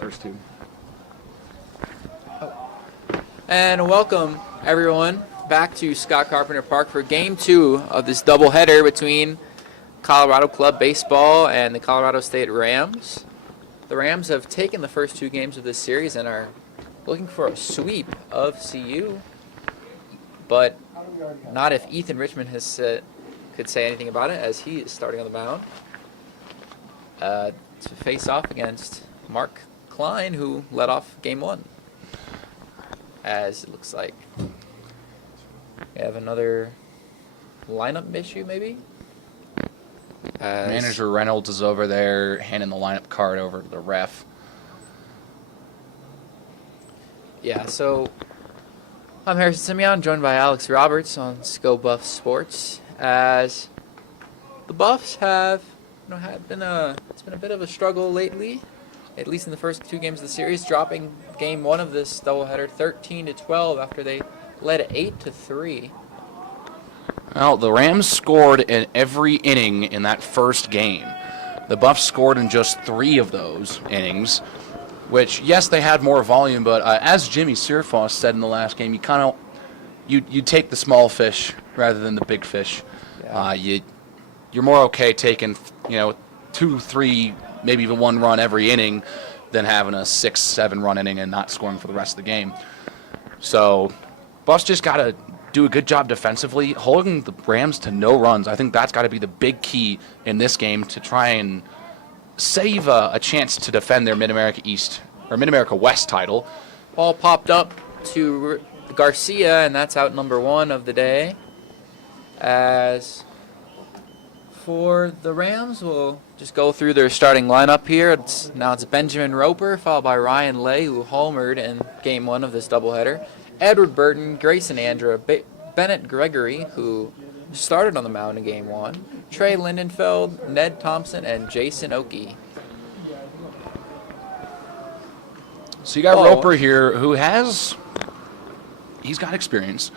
First two. And welcome, everyone, back to Scott Carpenter Park for Game 2 of this doubleheader between Colorado Club Baseball and the Colorado State Rams. The Rams have taken the first two games of this series and are looking for a sweep of CU, but not if Ethan Richmond could say anything about it, as he is starting on the mound to face off against Mark Klein, who led off Game 1. As it looks like we have another lineup issue, maybe. Manager Reynolds is over there handing the lineup card over to the ref. Yeah, so I'm Harrison Simeon, joined by Alex Roberts on Sco Buff Sports. As the Buffs have, it's been a bit of a struggle lately, at least in the first two games of the series, dropping Game 1 of this doubleheader 13-12 after they led 8-3. Well, the Rams scored in every inning in that first game. The Buffs scored in just 3 of those innings, which, yes, they had more volume, but as Jimmy Searfoss said in the last game, you take the small fish rather than the big fish. Yeah. You're more okay taking 2, 3, maybe even 1 run every inning than having a 6, 7 run inning and not scoring for the rest of the game. So Buffs just got to do a good job defensively, holding the Rams to no runs. I think that's got to be the big key in this game to try and save a chance to defend their Mid-America East or Mid-America West title. Ball popped up to Garcia, and that's out number 1 of the day. As for the Rams, we'll just go through their starting lineup here. Now it's Benjamin Roper, followed by Ryan Lay, who homered in Game 1 of this doubleheader. Edward Burton, Grayson Andra, Bennett Gregory, who started on the mound in Game 1, Trey Lindenfeld, Ned Thompson, and Jason Oakey. So you got Roper here, who he's got experience.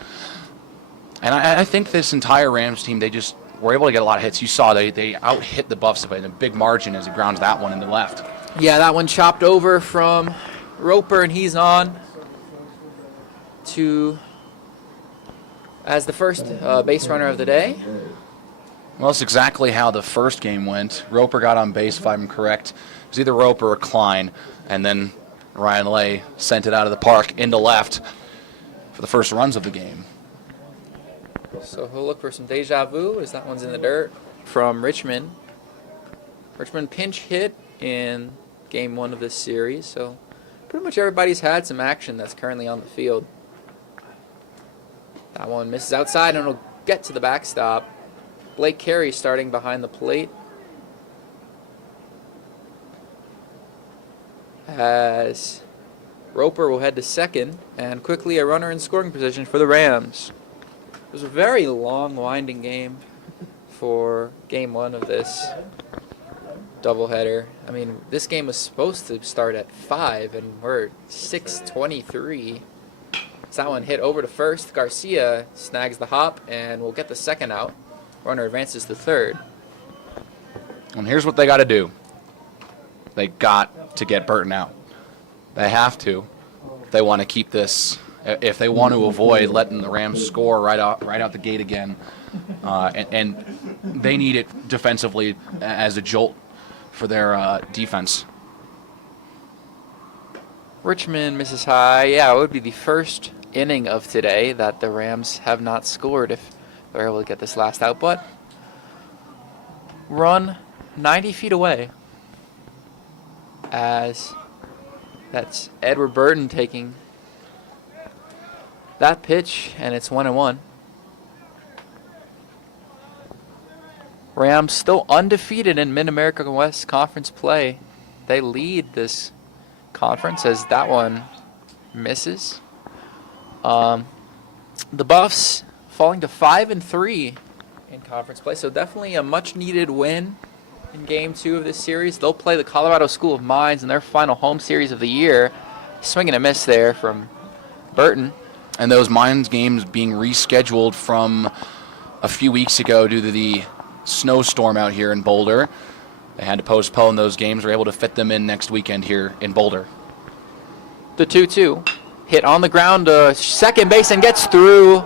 And I think this entire Rams team, they just were able to get a lot of hits. You saw they out-hit the Buffs by a big margin as he grounds that one in the left. Yeah, that one chopped over from Roper, and he's on as the first base runner of the day. Well, that's exactly how the first game went. Roper got on base, if I'm correct. It was either Roper or Klein, and then Ryan Lay sent it out of the park into left for the first runs of the game. So he'll look for some deja vu as that one's in the dirt from Richmond. Richmond pinch hit in Game 1 of this series, so pretty much everybody's had some action that's currently on the field. That one misses outside and it'll get to the backstop. Blake Carey starting behind the plate. As Roper will head to second, and quickly a runner in scoring position for the Rams. It was a very long, winding game for Game 1 of this doubleheader. I mean, this game was supposed to start at 5, and we're at 6:23. So that one hit over to first. Garcia snags the hop and will get the second out. Runner advances to third. And here's what they got to do. They got to get Burton out. They have to. If they want to keep this, if they want to avoid letting the Rams score right out the gate again, and they need it defensively as a jolt for their defense. Richmond misses high. Yeah, it would be the first inning of today that the Rams have not scored if they're able to get this last out, but run 90 feet away, as that's Edward Burton taking that pitch, and it's 1-1. Rams still undefeated in Mid-America West Conference play. They lead this conference as that one misses. The Buffs falling to 5-3 in conference play, so definitely a much-needed win in Game 2 of this series. They'll play the Colorado School of Mines in their final home series of the year. Swing and a miss there from Burton. And those Mines games being rescheduled from a few weeks ago due to the snowstorm out here in Boulder. They had to postpone those games. We're able to fit them in next weekend here in Boulder. The 2-2 hit on the ground to second base and gets through.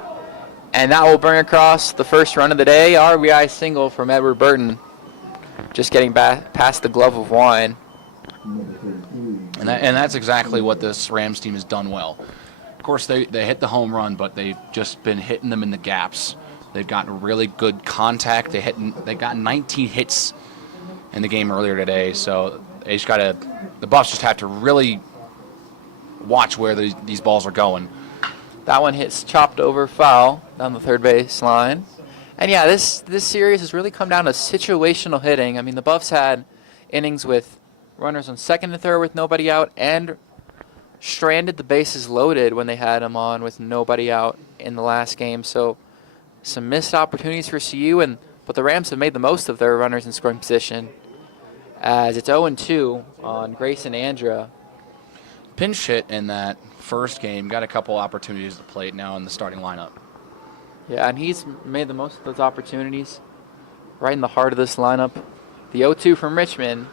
And that will bring across the first run of the day. RBI single from Edward Burton. Just getting past the glove of wine. And that's exactly what this Rams team has done well. Of course, they hit the home run, but they've just been hitting them in the gaps. They've gotten really good contact. They got 19 hits in the game earlier today. So the Buffs just have to really watch where these balls are going. That one hits chopped over foul down the third base line. And yeah, this series has really come down to situational hitting. I mean, the Buffs had innings with runners on second and third with nobody out, and stranded the bases loaded when they had them on with nobody out in the last game. So some missed opportunities for CU, but the Rams have made the most of their runners in scoring position, as it's 0-2 on Grayson Andra. Pinch hit in that first game, got a couple opportunities to play now in the starting lineup. Yeah, and he's made the most of those opportunities right in the heart of this lineup. The 0-2 from Richmond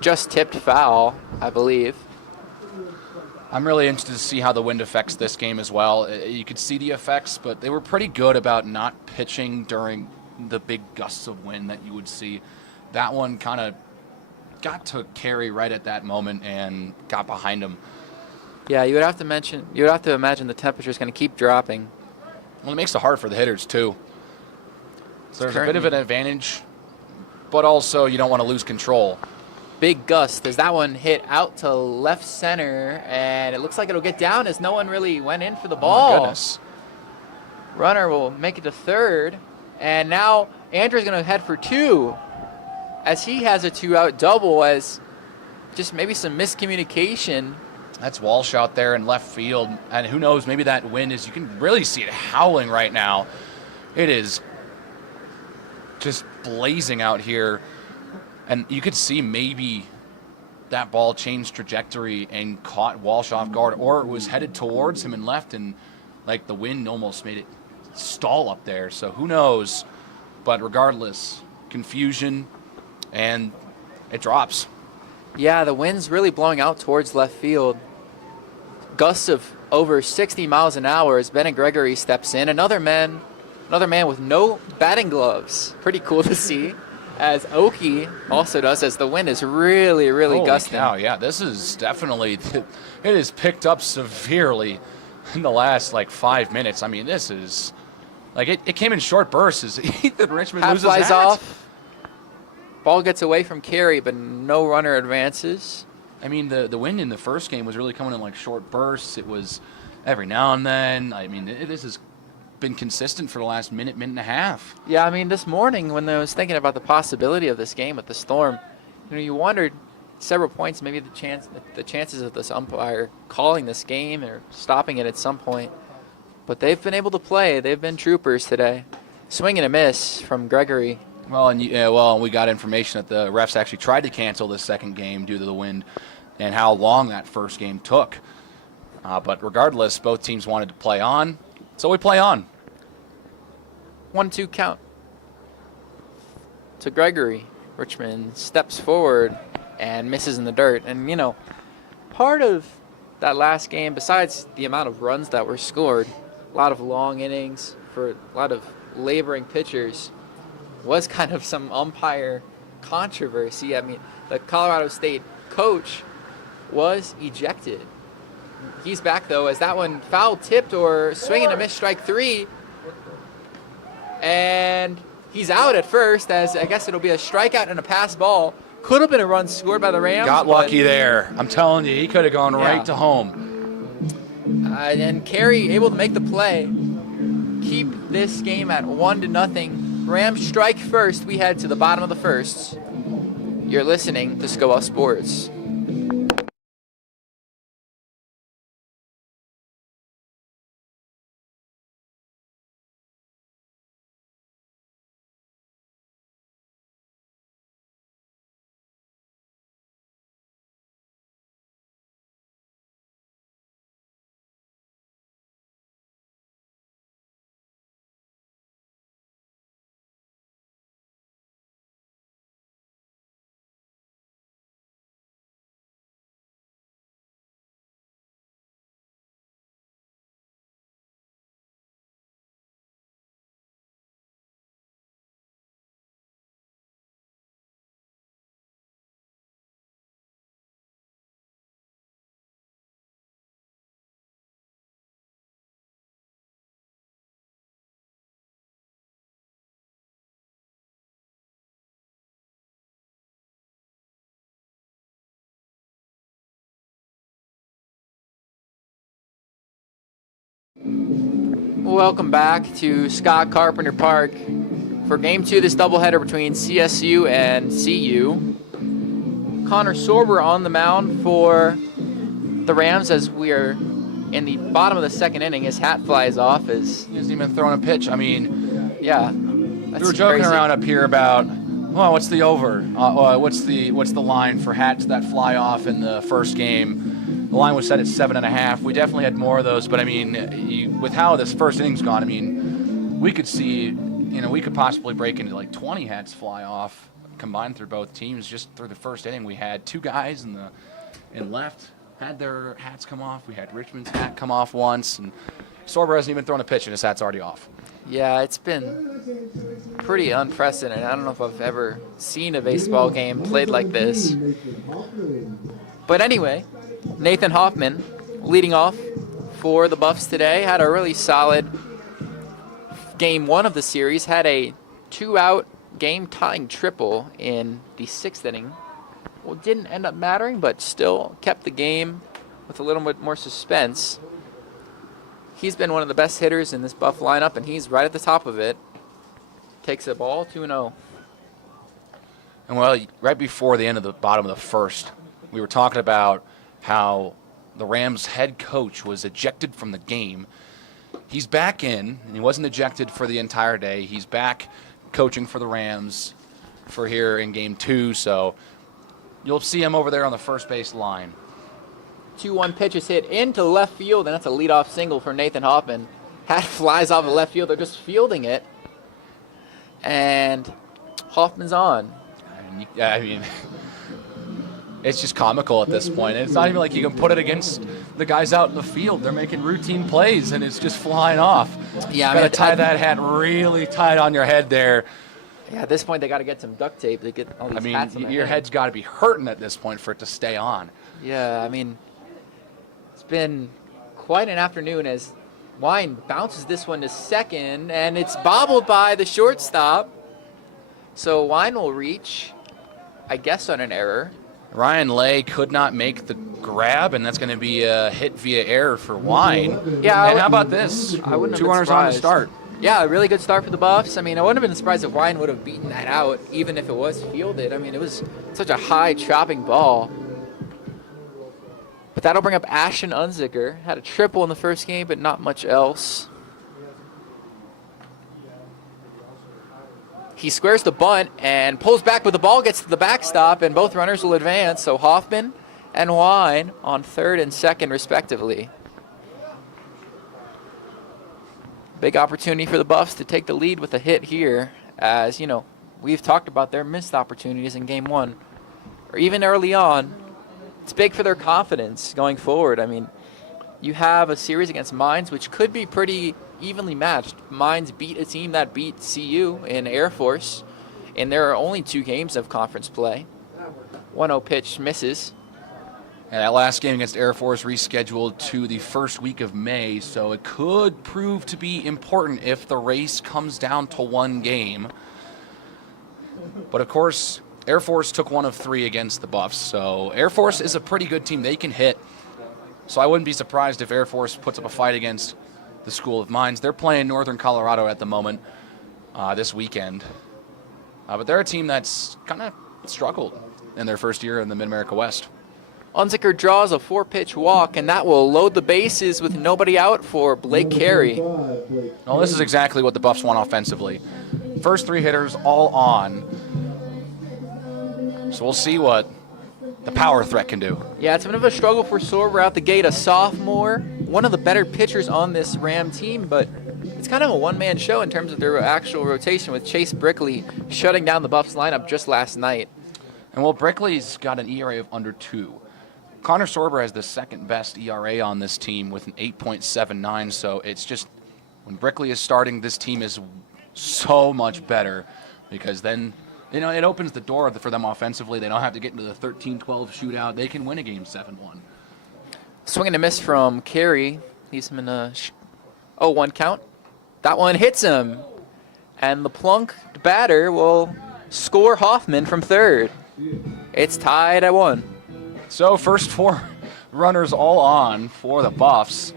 just tipped foul, I believe. I'm really interested to see how the wind affects this game as well. You could see the effects, but they were pretty good about not pitching during the big gusts of wind that you would see. That one kind of got to carry right at that moment and got behind him. Yeah, you would have to imagine the temperature is going to keep dropping. Well, it makes it hard for the hitters too. So there's a bit of an advantage, but also you don't want to lose control. Big gust as that one hit out to left center, and it looks like it'll get down as no one really went in for the ball. Oh my goodness. Runner will make it to third, and now Andrew's going to head for two, as he has a 2-out double, as just maybe some miscommunication. That's Walsh out there in left field, and who knows, maybe that wind is, you can really see it howling right now. It is just blazing out here, and you could see maybe that ball changed trajectory and caught Walsh off guard, or it was headed towards him and left, and like the wind almost made it stall up there. So who knows, but regardless, confusion, and it drops. Yeah, the wind's really blowing out towards left field. Gusts of over 60 miles an hour as Bennett Gregory steps in. Another man with no batting gloves. Pretty cool to see, as Oki also does, as the wind is really, really Holy gusting. cow, yeah, this is definitely, it has picked up severely in the last 5 minutes. I mean, this is, it came in short bursts as Ethan Richmond Hat loses flies hat. off. Ball gets away from Carey, but no runner advances. I mean, the wind in the first game was really coming in short bursts. It was every now and then. I mean, this has been consistent for the last minute and a half. Yeah, I mean, this morning when I was thinking about the possibility of this game with the storm, you wondered several points, maybe the chances of this umpire calling this game or stopping it at some point. But they've been able to play. They've been troopers today. Swing and a miss from Gregory. Well, and we got information that the refs actually tried to cancel the second game due to the wind and how long that first game took. But regardless, both teams wanted to play on, so we play on. 1-2 count to Gregory. Richmond steps forward and misses in the dirt. And, part of that last game, besides the amount of runs that were scored, a lot of long innings for a lot of laboring pitchers, was kind of some umpire controversy. I mean, the Colorado State coach was ejected. He's back, though, as that one foul tipped or swing and a miss, strike three. And he's out at first, as I guess it'll be a strikeout and a pass ball. Could have been a run scored by the Rams. Got lucky there. I'm telling you, he could have gone right to home. And Carey able to make the play. Keep this game at 1-0. Rams strike first. We head to the bottom of the first. You're listening to SCOA Sports. Welcome back to Scott Carpenter Park for Game 2 of this doubleheader between CSU and CU. Connor Sorber on the mound for the Rams as we are in the bottom of the second inning. His hat flies off as He hasn't even thrown a pitch. I mean, yeah, we that's were joking crazy. around up here about, well, what's the over? What's the line for hats that fly off in the first game? The line was set at 7.5. We definitely had more of those, but I mean, with how this first inning's gone, I mean, we could see, we could possibly break into like 20 hats fly off combined through both teams. Just through the first inning, we had two guys in left had their hats come off. We had Richmond's hat come off once, and Sorber hasn't even thrown a pitch, and his hat's already off. Yeah, it's been pretty unprecedented. I don't know if I've ever seen a baseball game played like this. But anyway, Nathan Hoffman leading off for the Buffs today. Had a really solid game 1 of the series. Had a 2-out game-tying triple in the 6th inning. Well, didn't end up mattering, but still kept the game with a little bit more suspense. He's been one of the best hitters in this Buff lineup, and he's right at the top of it. Takes a ball, 2-0. And well, right before the end of the bottom of the first, we were talking about how the Rams head coach was ejected from the game. He's back in, and he wasn't ejected for the entire day. He's back coaching for the Rams for here in game 2, so you'll see him over there on the first base line. 2-1 pitch is hit into left field, and that's a leadoff single for Nathan Hoffman. Hat flies off the left field. They're just fielding it. And Hoffman's on. I mean, it's just comical at this point. It's not even like you can put it against the guys out in the field. They're making routine plays, and it's just flying off. Yeah, Got to tie that hat really tight on your head there. Yeah, at this point, they got to get some duct tape to get all these hats on their your head. head's got to be hurting at this point for it to stay on. Yeah, I mean, it's been quite an afternoon as Wine bounces this one to second, and it's bobbled by the shortstop. So Wine will reach, I guess, on an error. Ryan Lay could not make the grab, and that's going to be a hit via error for Wine. Yeah, and how about this? I wouldn't have Two been runners on to surprised. start. Yeah, a really good start for the Buffs. I mean, I wouldn't have been surprised if Wine would have beaten that out, even if it was fielded. I mean, it was such a high chopping ball. But that'll bring up Ashton Unzicker. Had a triple in the first game, but not much else. He squares the bunt and pulls back, but the ball gets to the backstop, and both runners will advance. So Hoffman and Wine on third and second, respectively. Big opportunity for the Buffs to take the lead with a hit here, as, we've talked about their missed opportunities in Game 1, or even early on. It's big for their confidence going forward. I mean, you have a series against Mines, which could be pretty evenly matched. Mines beat a team that beat CU in Air Force, and there are only 2 games of conference play. 1-0 pitch misses. And that last game against Air Force rescheduled to the first week of May, so it could prove to be important if the race comes down to 1 game. But of course, Air Force took 1 of 3 against the Buffs, so Air Force is a pretty good team. They can hit, so I wouldn't be surprised if Air Force puts up a fight against the School of Mines. They're playing Northern Colorado at the moment this weekend, but they're a team that's kind of struggled in their first year in the Mid-America West. Unzicker draws a 4-pitch walk, and that will load the bases with nobody out for Blake Carey. Well, this is exactly what the Buffs want offensively. First 3 hitters all on. So we'll see what the power threat can do. Yeah, it's a bit of a struggle for Sorber out the gate, a sophomore, one of the better pitchers on this Ram team, but it's kind of a one-man show in terms of their actual rotation, with Chase Brickley shutting down the Buffs lineup just last night. And well, Brickley's got an ERA of under 2. Connor Sorber has the second best ERA on this team with an 8.79, so it's just, when Brickley is starting, this team is so much better, because then, it opens the door for them offensively. They don't have to get into the 13-12 shootout. They can win a game 7-1. Swing and a miss from Carey. Leaves him in a 0-1 count. That one hits him. And the plunk batter will score Hoffman from third. It's tied at 1. So first 4 runners all on for the Buffs.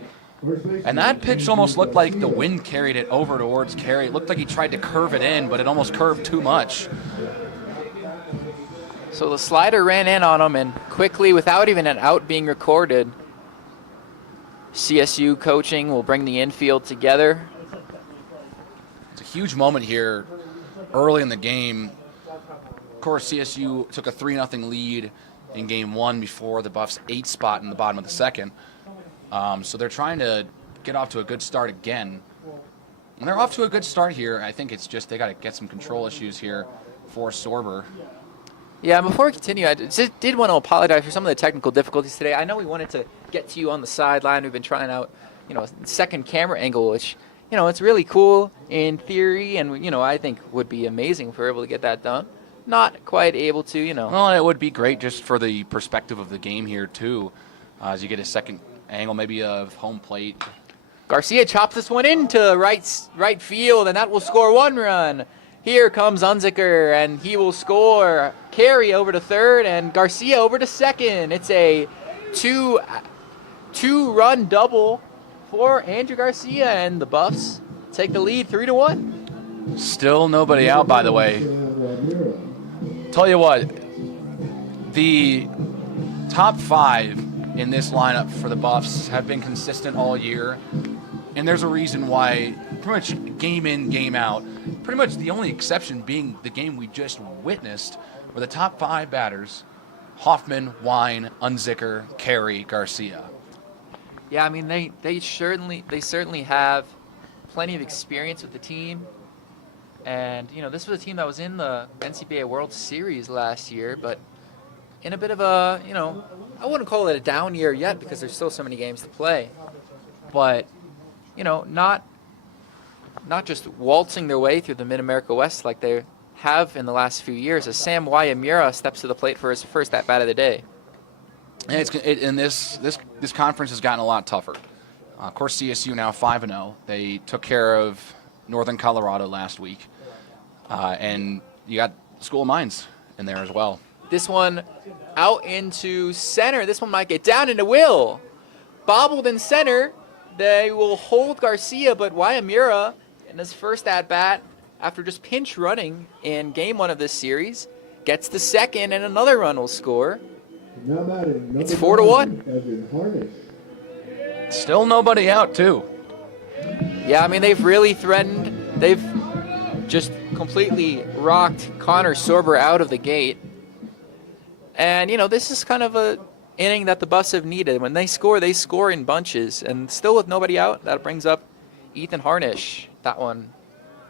And that pitch almost looked like the wind carried it over towards Carey. It looked like he tried to curve it in, but it almost curved too much. So the slider ran in on him, and quickly, without even an out being recorded, CSU coaching will bring the infield together. It's a huge moment here early in the game. Of course, CSU took a 3-0 lead in game one before the Buffs' 8 spot in the bottom of the second. So they're trying to get off to a good start again. And they're off to a good start here. I think it's just they got to get some control issues here for Sorber. Yeah, before we continue, I did want to apologize for some of the technical difficulties today. I know we wanted to get to you on the sideline. We've been trying out, a second camera angle, which, it's really cool in theory, and, I think would be amazing if we were able to get that done. Not quite able to, Well, it would be great just for the perspective of the game here, too, as you get a second angle maybe of home plate. Garcia chops this one into right field, and that will score 1 run. Here comes Unzicker, and he will score. Carey over to third, and Garcia over to second. It's a two-run double for Andrew Garcia, and the Buffs take the lead 3-1. Still nobody out, by the way. Tell you what, the top 5 in this lineup for the Buffs have been consistent all year, and there's a reason why. Pretty much game in, game out. Pretty much the only exception being the game we just witnessed, where the top 5 batters: Hoffman, Wine, Unzicker, Carey, Garcia. Yeah, I mean they certainly have plenty of experience with the team, and this was a team that was in the NCBA World Series last year, but in a bit of a I wouldn't call it a down year yet because there's still so many games to play, but not just waltzing their way through the Mid-America West like they have in the last few years, as Sam Wayamura steps to the plate for his first at-bat of the day. And this conference has gotten a lot tougher. Of course, CSU now 5-0. They took care of Northern Colorado last week. And you got School of Mines in there as well. This one out into center. This one might get down into Will. Bobbled in center. They will hold Garcia, but Wayamura, in his first at-bat, after just pinch running in game 1 of this series, gets the second, and another run will score. It's 4-1. Still nobody out, too. Yeah, I mean, they've really threatened. They've just completely rocked Connor Sorber out of the gate. And, this is kind of a inning that the Buffs have needed. When they score in bunches. And still with nobody out, that brings up Ethan Harnish. That one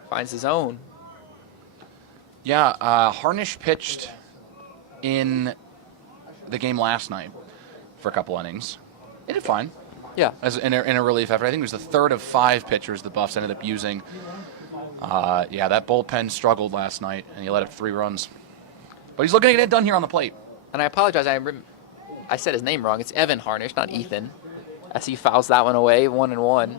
finds his own. Yeah, Harnish pitched in the game last night for a couple innings. He did fine. Yeah. In a relief effort. I think it was the third of 5 pitchers the Buffs ended up using. That bullpen struggled last night, and he let up 3 runs. But he's looking to get it done here on the plate. And I apologize, I said his name wrong. It's Evan Harnish, not Ethan, as he fouls that one away, 1-1.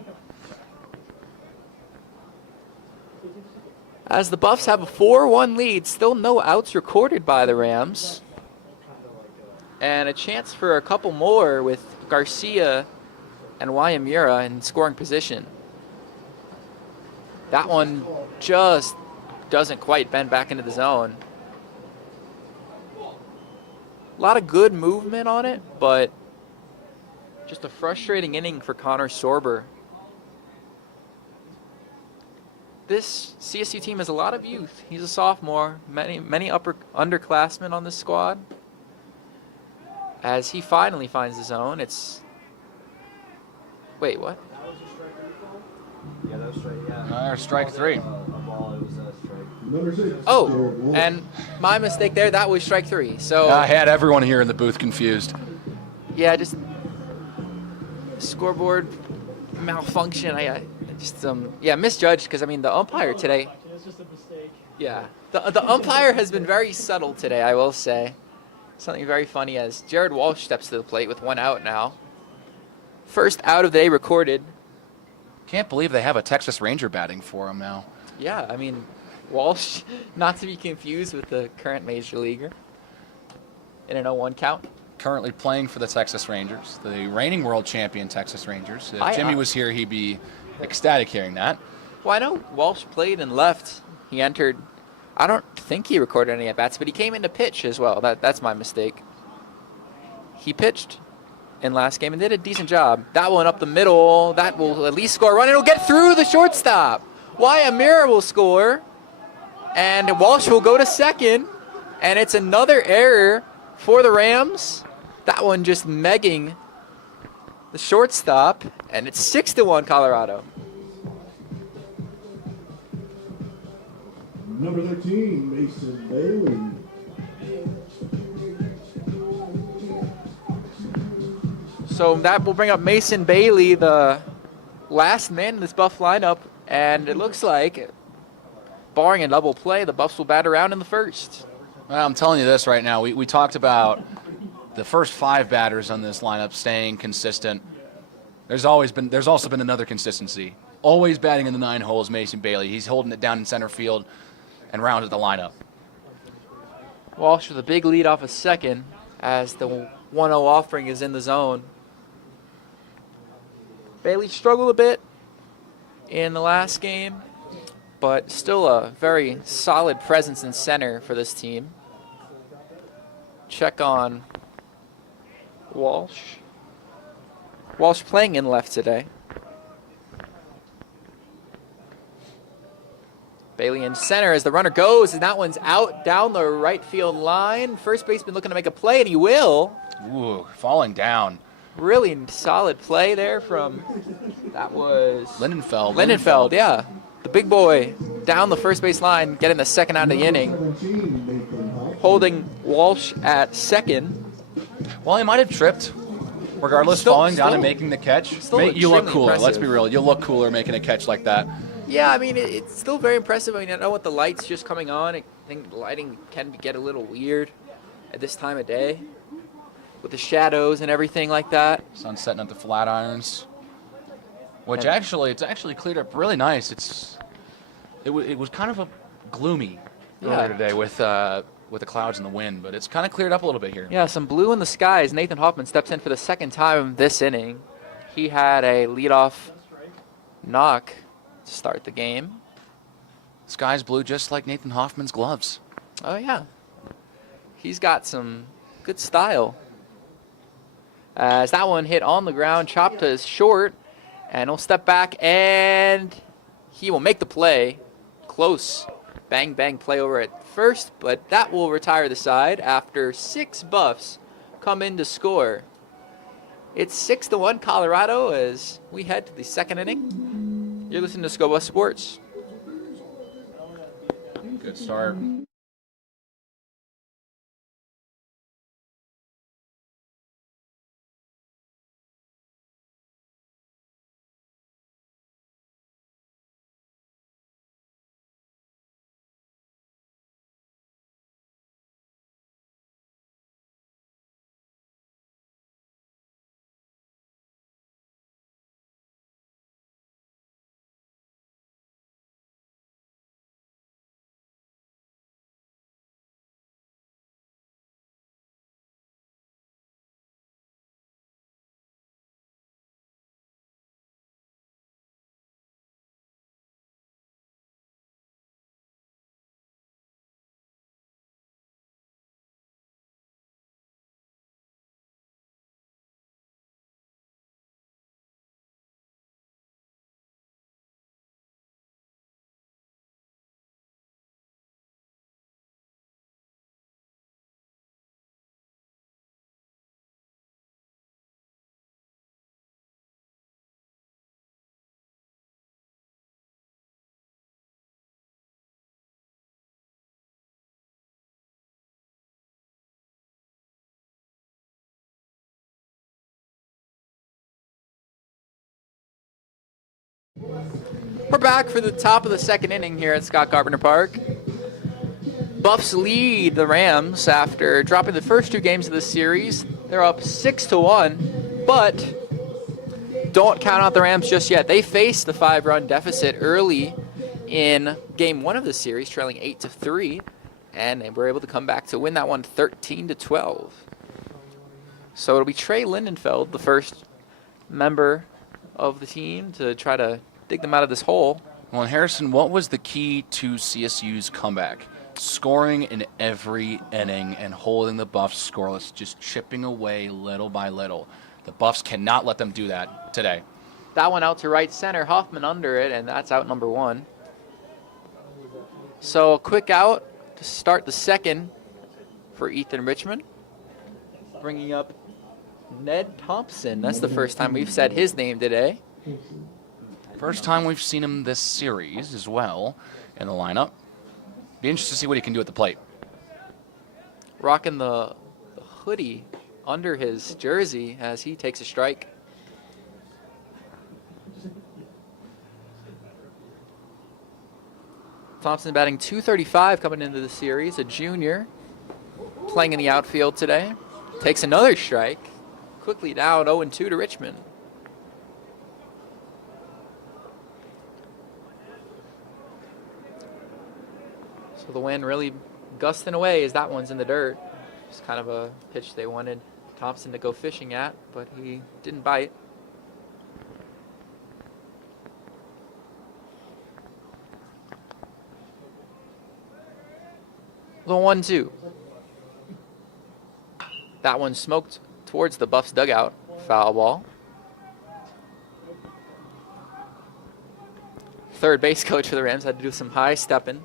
As the Buffs have a 4-1 lead, still no outs recorded by the Rams. And a chance for a couple more with Garcia and Wayamura in scoring position. That one just doesn't quite bend back into the zone. A lot of good movement on it, but just a frustrating inning for Connor Sorber. This CSU team has a lot of youth. He's a sophomore. Many underclassmen on this squad. As he finally finds his own, it's... Wait, what? Yeah, that was strike. Yeah. Strike 3. Oh, and my mistake there. That was strike 3. So I had everyone here in the booth confused. Yeah, just scoreboard malfunction. I just misjudged because the umpire today. It's just a mistake. Yeah, the umpire has been very subtle today, I will say. Something very funny as Jared Walsh steps to the plate with 1 out now. First out of the day recorded. Can't believe they have a Texas Ranger batting for him now. Yeah, Walsh, not to be confused with the current major leaguer. In an 0-1 count. currently playing for the Texas Rangers, the reigning world champion Texas Rangers. If Jimmy was here, he'd be ecstatic hearing that. Well, I know Walsh played and left. He entered. I don't think he recorded any at-bats, but he came in to pitch as well. That's my mistake. He pitched in last game and did a decent job. That one up the middle, that will at least score a run. It'll get through the shortstop. Wyatt Mira will score, and Walsh will go to second, and it's another error for the Rams. That one just megging the shortstop, and it's 6-1 Colorado. Number 13, Mason Bailey. So that will bring up Mason Bailey, the last man in this Buff lineup, and it looks like, barring a double play, the Buffs will bat around in the first. Well, I'm telling you this right now. We talked about the first 5 batters on this lineup staying consistent. There's also been another consistency. Always batting in the 9 holes, Mason Bailey. He's holding it down in center field and rounded the lineup. Walsh with a big lead off a second as the 1-0 offering is in the zone. Bailey struggled a bit in the last game, but still a very solid presence in center for this team. Check on Walsh. Walsh playing in left today. Bailey in center as the runner goes, and that one's out down the right field line. First baseman looking to make a play, and he will. Ooh, falling down. Really solid play there from, that was Lindenfeld. Lindenfeld, yeah. The big boy down the first base line, getting the second out of the inning. 17, Nathan Hoffman. Holding Walsh at second. Well, he might have tripped. Regardless, falling down and making the catch. Still You look extremely cooler. Let's impressive. be real. You look cooler making a catch like that. Yeah, I mean, it's still very impressive. I mean, I know with the lights just coming on, I think the lighting can get a little weird at this time of day with the shadows and everything like that. Sun setting up the flat irons, which And- it's actually cleared up really nice. It was kind of a gloomy earlier today with the clouds and the wind, but it's kind of cleared up a little bit here. Yeah, some blue in the sky as Nathan Hoffman steps in for the second time this inning. He had a leadoff knock to start the game. Sky's blue just like Nathan Hoffman's gloves. Oh, yeah. He's got some good style. As that one hit on the ground, chopped to short, and he'll step back, and he will make the play. Close. Bang, bang play over at first, but that will retire the side after 6 Buffs come in to score. It's 6-1 Colorado as we head to the second inning. You're listening to Scoba Sports. Good start. We're back for the top of the second inning here at Scott Carpenter Park. Buffs lead the Rams after dropping the first 2 games of the series. They're up 6-1, but don't count out the Rams just yet. They faced the 5-run deficit early in game 1 of the series, trailing 8-3, and they were able to come back to win that one 13-12. So it'll be Trey Lindenfeld, the first member of the team to try to dig them out of this hole. Well, and Harrison, what was the key to CSU's comeback? Scoring in every inning and holding the Buffs scoreless, just chipping away little by little. The Buffs cannot let them do that today. That one out to right center. Hoffman under it, and that's out number 1. So a quick out to start the second for Ethan Richmond. Bringing up Ned Thompson. That's the first time we've said his name today. First time we've seen him this series as well in the lineup. Be interested to see what he can do at the plate. Rocking the hoodie under his jersey as he takes a strike. Thompson batting .235 coming into the series, a junior, playing in the outfield today. Takes another strike, quickly down 0-2 to Richmond. So the wind really gusting away as that one's in the dirt. It's kind of a pitch they wanted Thompson to go fishing at, but he didn't bite. The 1-2. That one smoked towards the Buffs dugout. Foul ball. Third base coach for the Rams had to do some high stepping,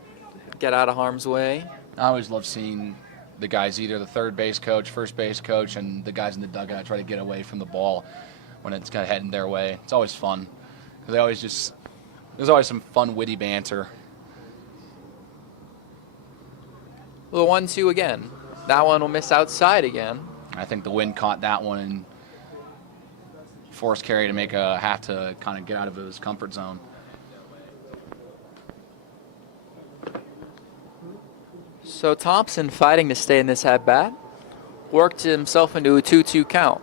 get out of harm's way. I always love seeing the guys, either the third base coach, first base coach, and the guys in the dugout try to get away from the ball when it's kind of heading their way. It's always fun. There's always some fun, witty banter. The 1-2 again. That one will miss outside again. I think the wind caught that one and forced Carey to have to kind of get out of his comfort zone. So Thompson fighting to stay in this at-bat. Worked himself into a 2-2 count.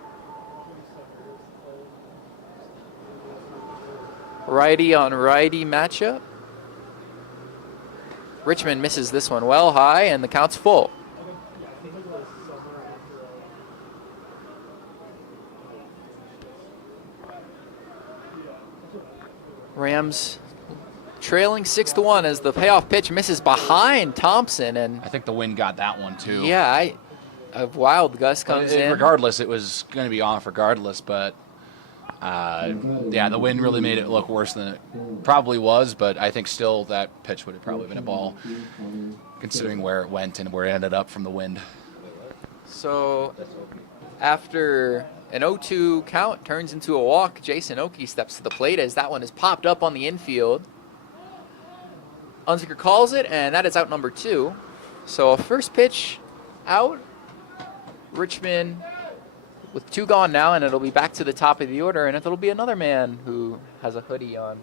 Righty on righty matchup. Richmond misses this one well high, and the count's full. Rams trailing 6-1 as the payoff pitch misses behind Thompson, and I think the wind got that one too. yeah, a wild gust comes in. Regardless, it was going to be off regardless, but yeah, the wind really made it look worse than it probably was, but I think still that pitch would have probably been a ball, considering where it went and where it ended up from the wind. So after an 0-2 count turns into a walk, Jason Oakey steps to the plate as that one is popped up on the infield. Unzicker calls it, and that is out number 2. So a first pitch out. Richmond with 2 gone now, and it'll be back to the top of the order, and it'll be another man who has a hoodie on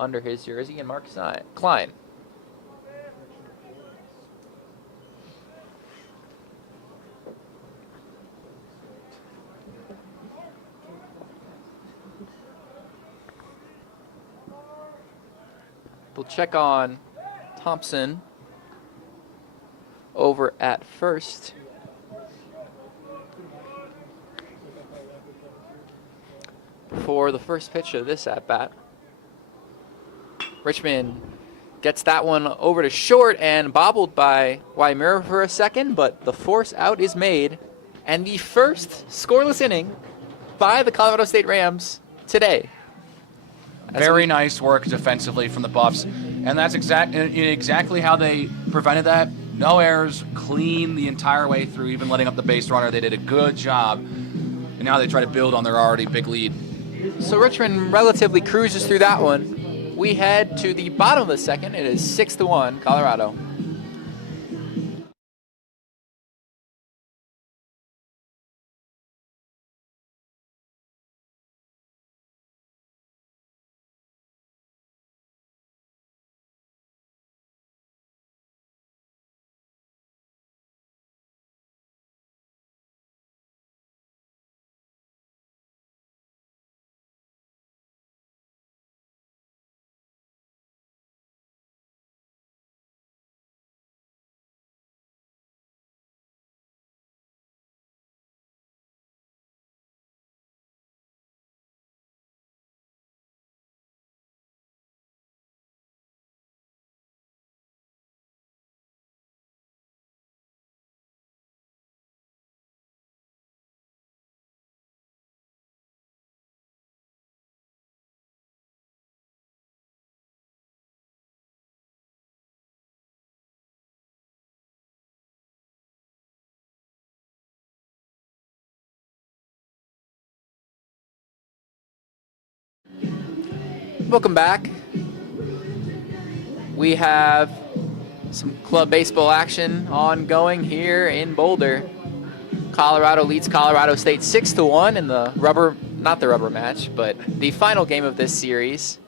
under his jersey, and Mark Klein. We'll check on Thompson over at first. For the first pitch of this at-bat. Richmond gets that one over to short and bobbled by Wymira for a second, but the force out is made. And the first scoreless inning by the Colorado State Rams today. Very nice work defensively from the Buffs, and that's exactly how they prevented that. No errors, clean the entire way through, even letting up the base runner. They did a good job, and now they try to build on their already big lead. So Richmond relatively cruises through that one. We head to the bottom of the second. It is 6-1 Colorado. Welcome back. We have some club baseball action ongoing here in Boulder. Colorado leads Colorado State 6-1 in the not the rubber match, but the final game of this series.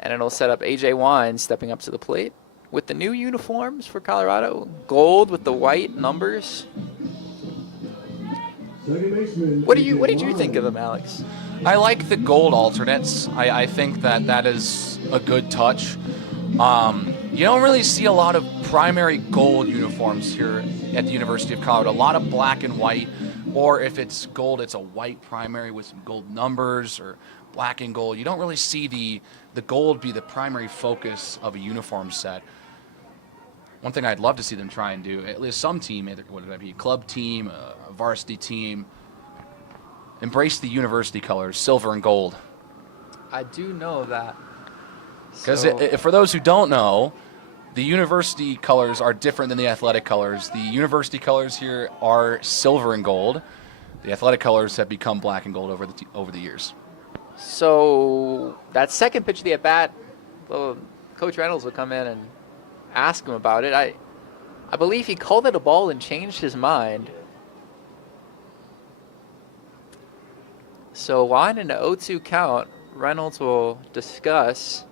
And it'll set up AJ Wine stepping up to the plate with the new uniforms for Colorado. Gold with the white numbers. What did you think of them, Alex? I like the gold alternates. I think that is a good touch. You don't really see a lot of primary gold uniforms here at the University of Colorado. A lot of black and white, or if it's gold, it's a white primary with some gold numbers, or black and gold. You don't really see the gold be the primary focus of a uniform set. One thing I'd love to see them try and do, at least some team, either whether that be a club team, a varsity team, embrace the university colors, silver and gold. I do know that. Because for those who don't know, the university colors are different than the athletic colors. The university colors here are silver and gold. The athletic colors have become black and gold over the years. So that second pitch of the at-bat, Coach Reynolds will come in and ask him about it. I believe he called it a ball and changed his mind. So Wine in the 0-2 count, Reynolds will discuss.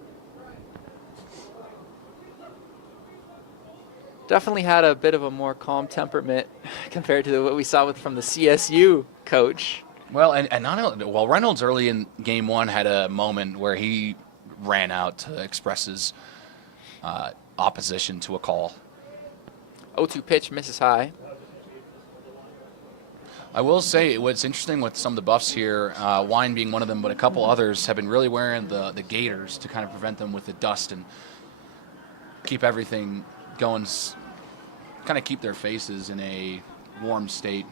Definitely had a bit of a more calm temperament compared to what we saw from the CSU coach. Well, and not only, Reynolds early in game one had a moment where he ran out to express his opposition to a call. 0-2 pitch misses high. I will say what's interesting with some of the buffs here, Wine being one of them, but a couple others have been really wearing the gaiters to kind of prevent them with the dust and keep everything going, kind of keep their faces in a warm state.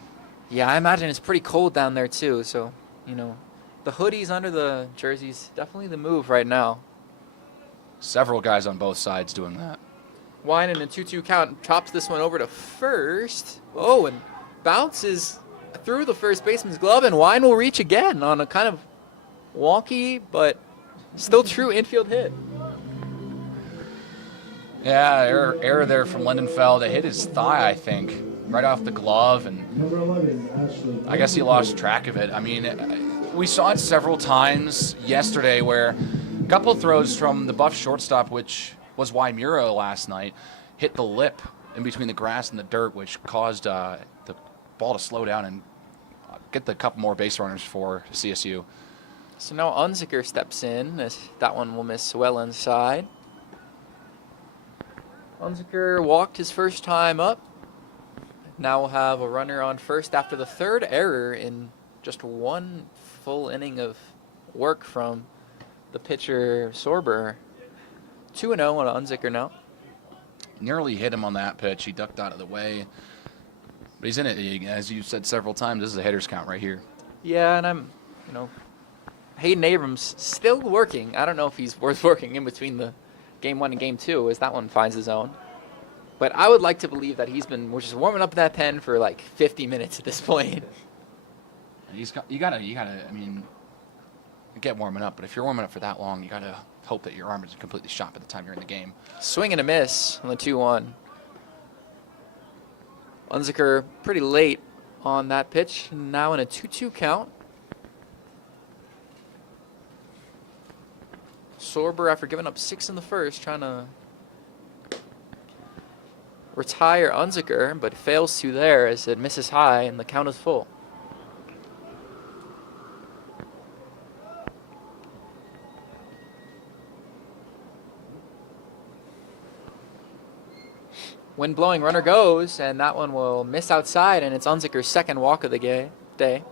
Yeah, I imagine it's pretty cold down there too, so, the hoodies under the jerseys, definitely the move right now. Several guys on both sides doing that. Wine in a 2-2 count, chops this one over to first. Oh, and bounces through the first baseman's glove, and Wine will reach again on a kind of wonky but still true infield hit. Yeah, error there from Lindenfeld. It hit his thigh, I think, right off the glove, and Number 11, Ashley. I guess he lost track of it. I mean, we saw it several times yesterday where a couple throws from the buff shortstop, which was Waimura last night, hit the lip in between the grass and the dirt, which caused the ball to slow down and get the couple more base runners for CSU. So now Unzicker steps in. That one will miss well inside. Unzicker walked his first time up. Now we'll have a runner on first after the third error in just one full inning of work from the pitcher Sorber. 2-0 on Unzicker now. Nearly hit him on that pitch. He ducked out of the way. But he's in it. As you said several times, this is a hitter's count right here. Yeah, and I'm, Hayden Abrams still working. I don't know if he's worth working in between the game 1 and game 2 as that one finds his own. But I would like to believe that we're just warming up that pen for like 50 minutes at this point. You gotta, I mean, get warming up, but if you're warming up for that long, you gotta hope that your arm isn't completely shot by the time you're in the game. Swing and a miss on the 2-1. Unzicker pretty late on that pitch, now in a 2-2 count. Sorber, after giving up 6 in the first, trying to retire Unzicker, but fails to there as it misses high and the count is full. Wind blowing, runner goes, and that one will miss outside, and it's Unzicker's second walk of the day.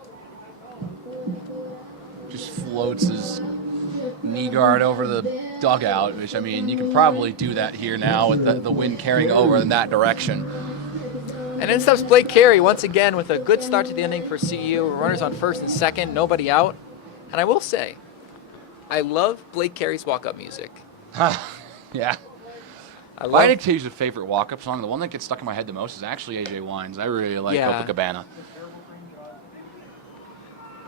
Just floats his knee guard over the dugout, which, I mean, you can probably do that here now with the wind carrying over in that direction. And in steps Blake Carey once again with a good start to the inning for CU. Runners on first and second, nobody out. And I will say, I love Blake Carey's walk-up music. Yeah. My occasional favorite walk-up song, the one that gets stuck in my head the most, is actually AJ Wine's. I really like Copacabana.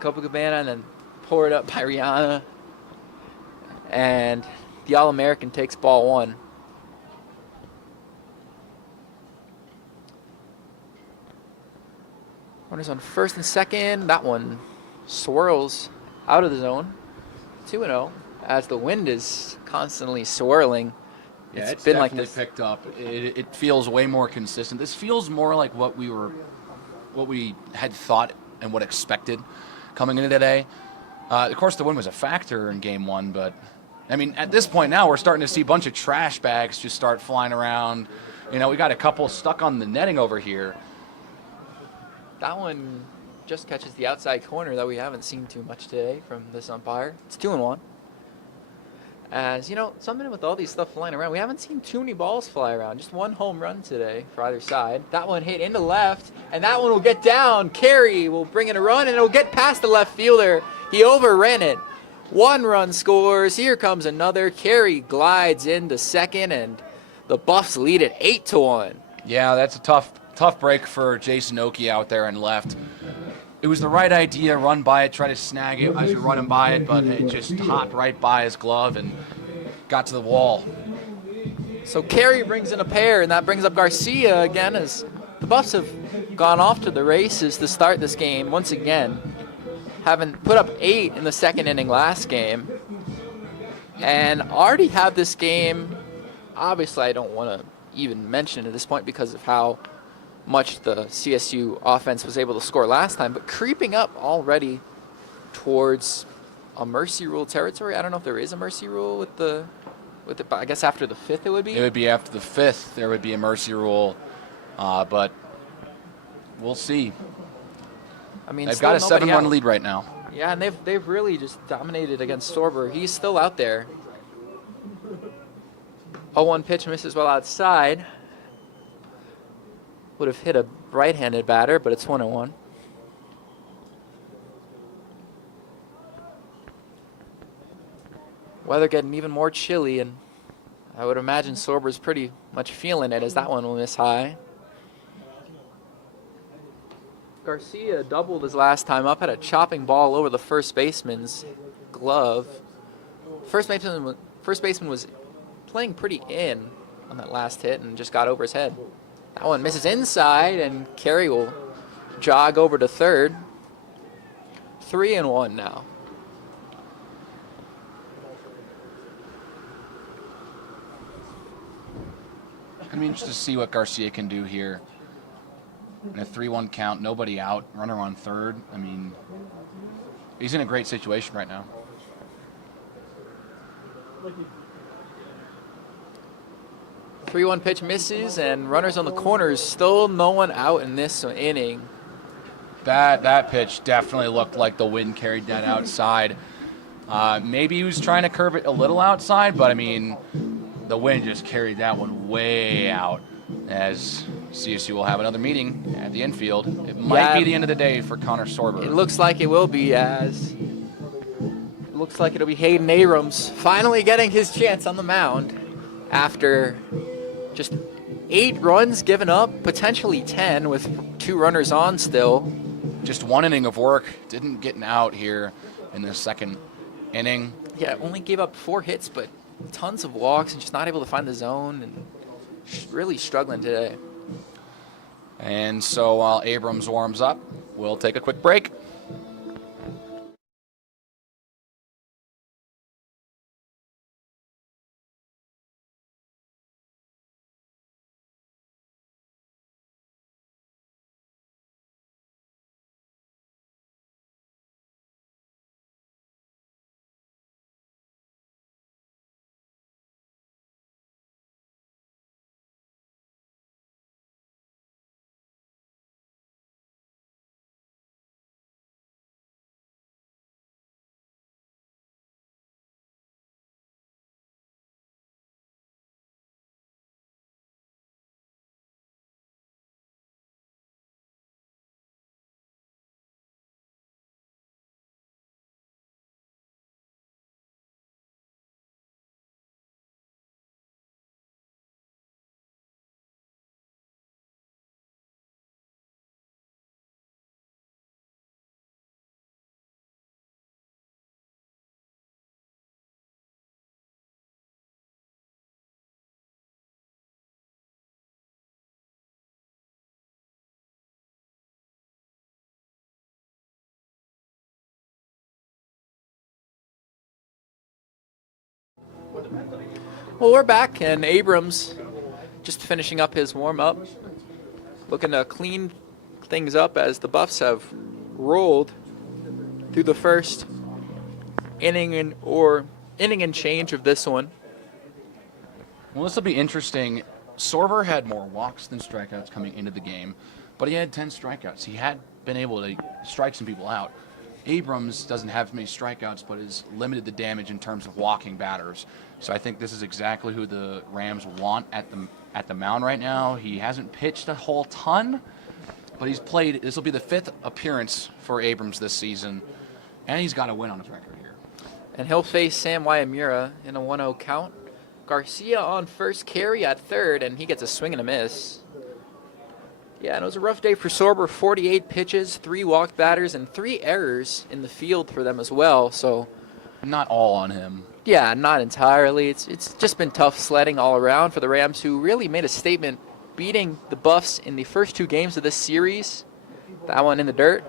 Copacabana, and then Pour It Up by Rihanna. And the All-American takes ball 1. Runners on first and second. That one swirls out of the zone. 2-0 as the wind is constantly swirling. Yeah, it's been definitely like this. picked up. It feels way more consistent. This feels more like what we had thought and what expected coming into today. Of course, the wind was a factor in Game 1, but I mean, at this point now, we're starting to see a bunch of trash bags just start flying around. You know, we got a couple stuck on the netting over here. That one just catches the outside corner that we haven't seen too much today from this umpire. It's 2-1. As, you know, something with all these stuff flying around, we haven't seen too many balls fly around. Just one home run today for either side. That one hit into left, and that one will get down. Carey will bring in a run, and it'll get past the left fielder. He overran it. 1 run scores. Here comes another. Carey glides into second, and the Buffs lead it 8-1. Yeah, that's a tough break for Jason Oki out there and left. It was the right idea, run by it, try to snag it as you're running by it, but it just hopped right by his glove and got to the wall. So Carey brings in a pair, and that brings up Garcia again as the Buffs have gone off to the races to start this game once again. Having put up 8 in the second inning last game, and already have this game, obviously I don't want to even mention it at this point because of how much the CSU offense was able to score last time, but creeping up already towards a mercy rule territory. I don't know if there is a mercy rule with the I guess after the 5th it would be? It would be after the 5th there would be a mercy rule, but we'll see. I mean, they've got a 7-run lead right now. Yeah, and they've really just dominated against Sorber. He's still out there. 0-1 pitch misses well outside. Would have hit a right-handed batter, but it's 1-1. Weather getting even more chilly, and I would imagine Sorber's pretty much feeling it as that one will miss high. Garcia doubled his last time up, had a chopping ball over the first baseman's glove. First baseman was playing pretty in on that last hit and just got over his head. That one misses inside, and Carey will jog over to third. 3-1 now. I mean, just to see what Garcia can do here. In a 3-1 count, nobody out, runner on third. I mean, he's in a great situation right now. Three 3-1 pitch misses, and runners on the corners. Still no one out in this inning. That pitch definitely looked like the wind carried that outside. Maybe he was trying to curve it a little outside, but I mean, the wind just carried that one way out. As CSU will have another meeting at the infield. It might be the end of the day for Connor Sorber. It looks like it will be, as it looks like it'll be Hayden Abrams finally getting his chance on the mound after just 8 runs given up, potentially 10 with 2 runners on still. Just 1 inning of work, didn't get an out here in the second inning. Yeah, only gave up 4 hits, but tons of walks and just not able to find the zone and really struggling today. And so while Abrams warms up, we'll take a quick break. Well, we're back, and Abrams just finishing up his warm-up, looking to clean things up as the Buffs have rolled through the first inning and change of this one. Well, this will be interesting. Sorber had more walks than strikeouts coming into the game, but he had 10 strikeouts. He had been able to strike some people out. Abrams doesn't have many strikeouts, but has limited the damage in terms of walking batters. So I think this is exactly who the Rams want at the mound right now. He hasn't pitched a whole ton, but he's played. This will be the 5th appearance for Abrams this season, and he's got a win on his record here. And he'll face Sam Wyamura in a 1-0 count. Garcia on first, Carey at third, and he gets a swing and a miss. Yeah, and it was a rough day for Sorber. 48 pitches, 3 walked batters, and 3 errors in the field for them as well. So, not all on him. Yeah, not entirely. It's just been tough sledding all around for the Rams, who really made a statement beating the Buffs in the first 2 games of this series. That one in the dirt.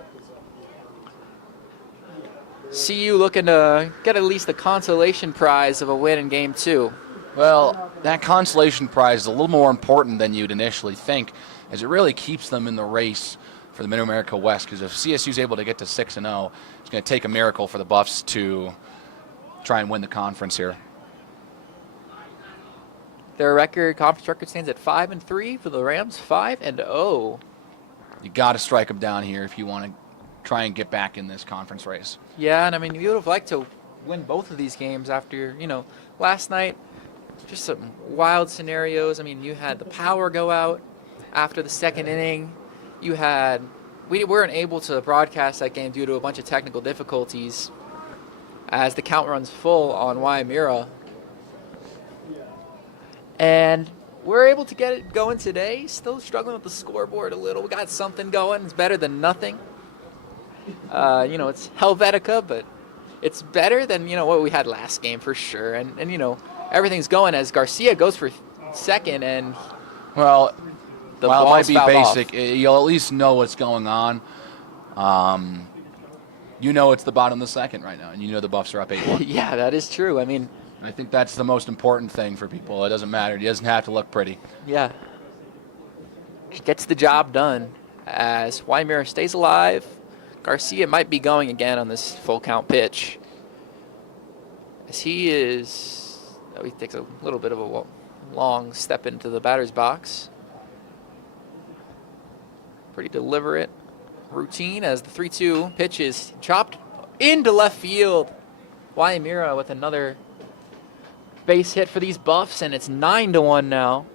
CU looking to get at least the consolation prize of a win in Game 2. Well, that consolation prize is a little more important than you'd initially think, as it really keeps them in the race for the Mid-America West, because if CSU is able to get to 6-0, it's going to take a miracle for the Buffs to try and win the conference here. Their conference record stands at 5-3 for the Rams, 5-0. You got to strike them down here if you want to try and get back in this conference race. Yeah, and I mean, you would have liked to win both of these games after, last night. Just some wild scenarios. I mean, you had the power go out after the second inning. We weren't able to broadcast that game due to a bunch of technical difficulties as the count runs full on Wyamura. And we're able to get it going today. Still struggling with the scoreboard a little. We got something going. It's better than nothing. It's Helvetica, but it's better than, what we had last game for sure. And everything's going as Garcia goes for second, and well, the while it might be ball's basic, you'll at least know what's going on. It's the bottom of the second right now, and the Buffs are up 8-1. Yeah, that is true. I mean, I think that's the most important thing for people. It doesn't matter. It doesn't have to look pretty. Yeah. Gets the job done as Wyamura stays alive. Garcia might be going again on this full count pitch, as he takes a little bit of a long step into the batter's box. Pretty deliberate routine as the 3-2 pitch is chopped into left field. Wyamura with another base hit for these Buffs, and it's 9-1 now.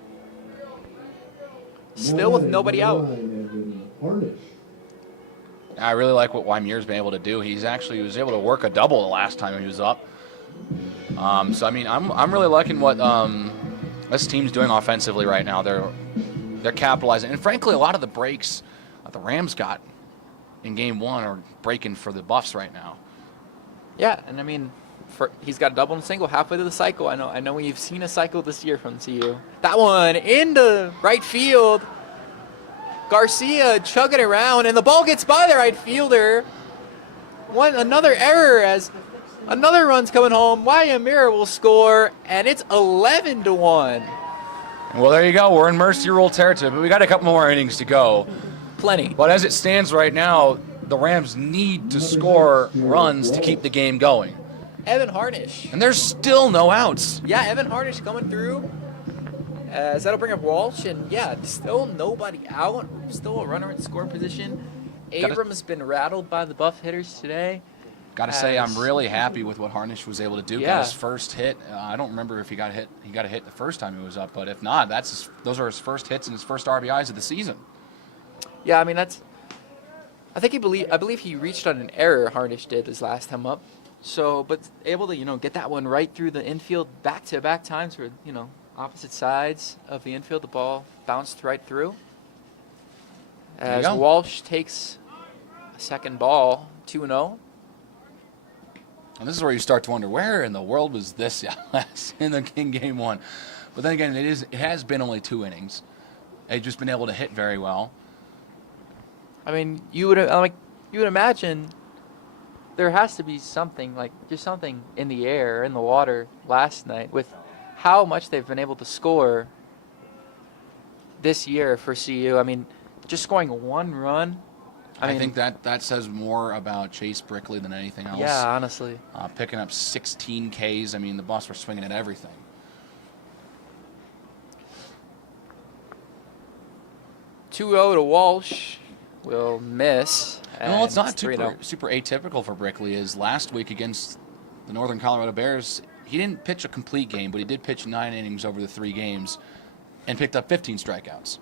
Still with nobody out. I really like what Wyamura's been able to do. He was able to work a double the last time he was up. So I mean, I'm really liking what this team's doing offensively right now. They're capitalizing, and frankly, a lot of the breaks that the Rams got in Game 1 are breaking for the Buffs right now. Yeah, and I mean, he's got a double and single halfway through the cycle. I know we've seen a cycle this year from CU. That one into right field. Garcia chugging around, and the ball gets by the right fielder. Another error as another run's coming home. Wyamura will score, and it's 11-1. Well, there you go. We're in Mercy Rule territory, but we got a couple more innings to go. Plenty. But as it stands right now, the Rams need to score runs to keep the game going. Evan Harnish. And there's still no outs. Yeah, Evan Harnish coming through. As that'll bring up Walsh, and yeah, still nobody out. Still a runner in score position. Abrams has been rattled by the Buff hitters today. Got to say, I'm really happy with what Harnish was able to do. Yeah. Got his first hit. I don't remember if he got a hit. He got a hit the first time he was up, but if not, those are his first hits and his first RBIs of the season. Yeah, I mean I believe he reached on an error. Harnish did his last time up. So, but able to get that one right through the infield back-to-back times for opposite sides of the infield. The ball bounced right through. As Walsh takes a second ball, 2-0. And this is where you start to wonder, where in the world was this in Game 1? But then again, it has been only 2 innings. They've just been able to hit very well. I mean, you would imagine there has to be something, like just something in the air, in the water last night with how much they've been able to score this year for CU. I mean, just scoring one run. I mean, think that says more about Chase Brickley than anything else. yeah, honestly. Picking up 16 Ks. I mean, the Buffs were swinging at everything. 2-0 to Walsh. Will miss. No, it's and not 3-0. super atypical for Brickley. Is last week against the Northern Colorado Bears, he didn't pitch a complete game, but he did pitch 9 innings over the 3 games and picked up 15 strikeouts.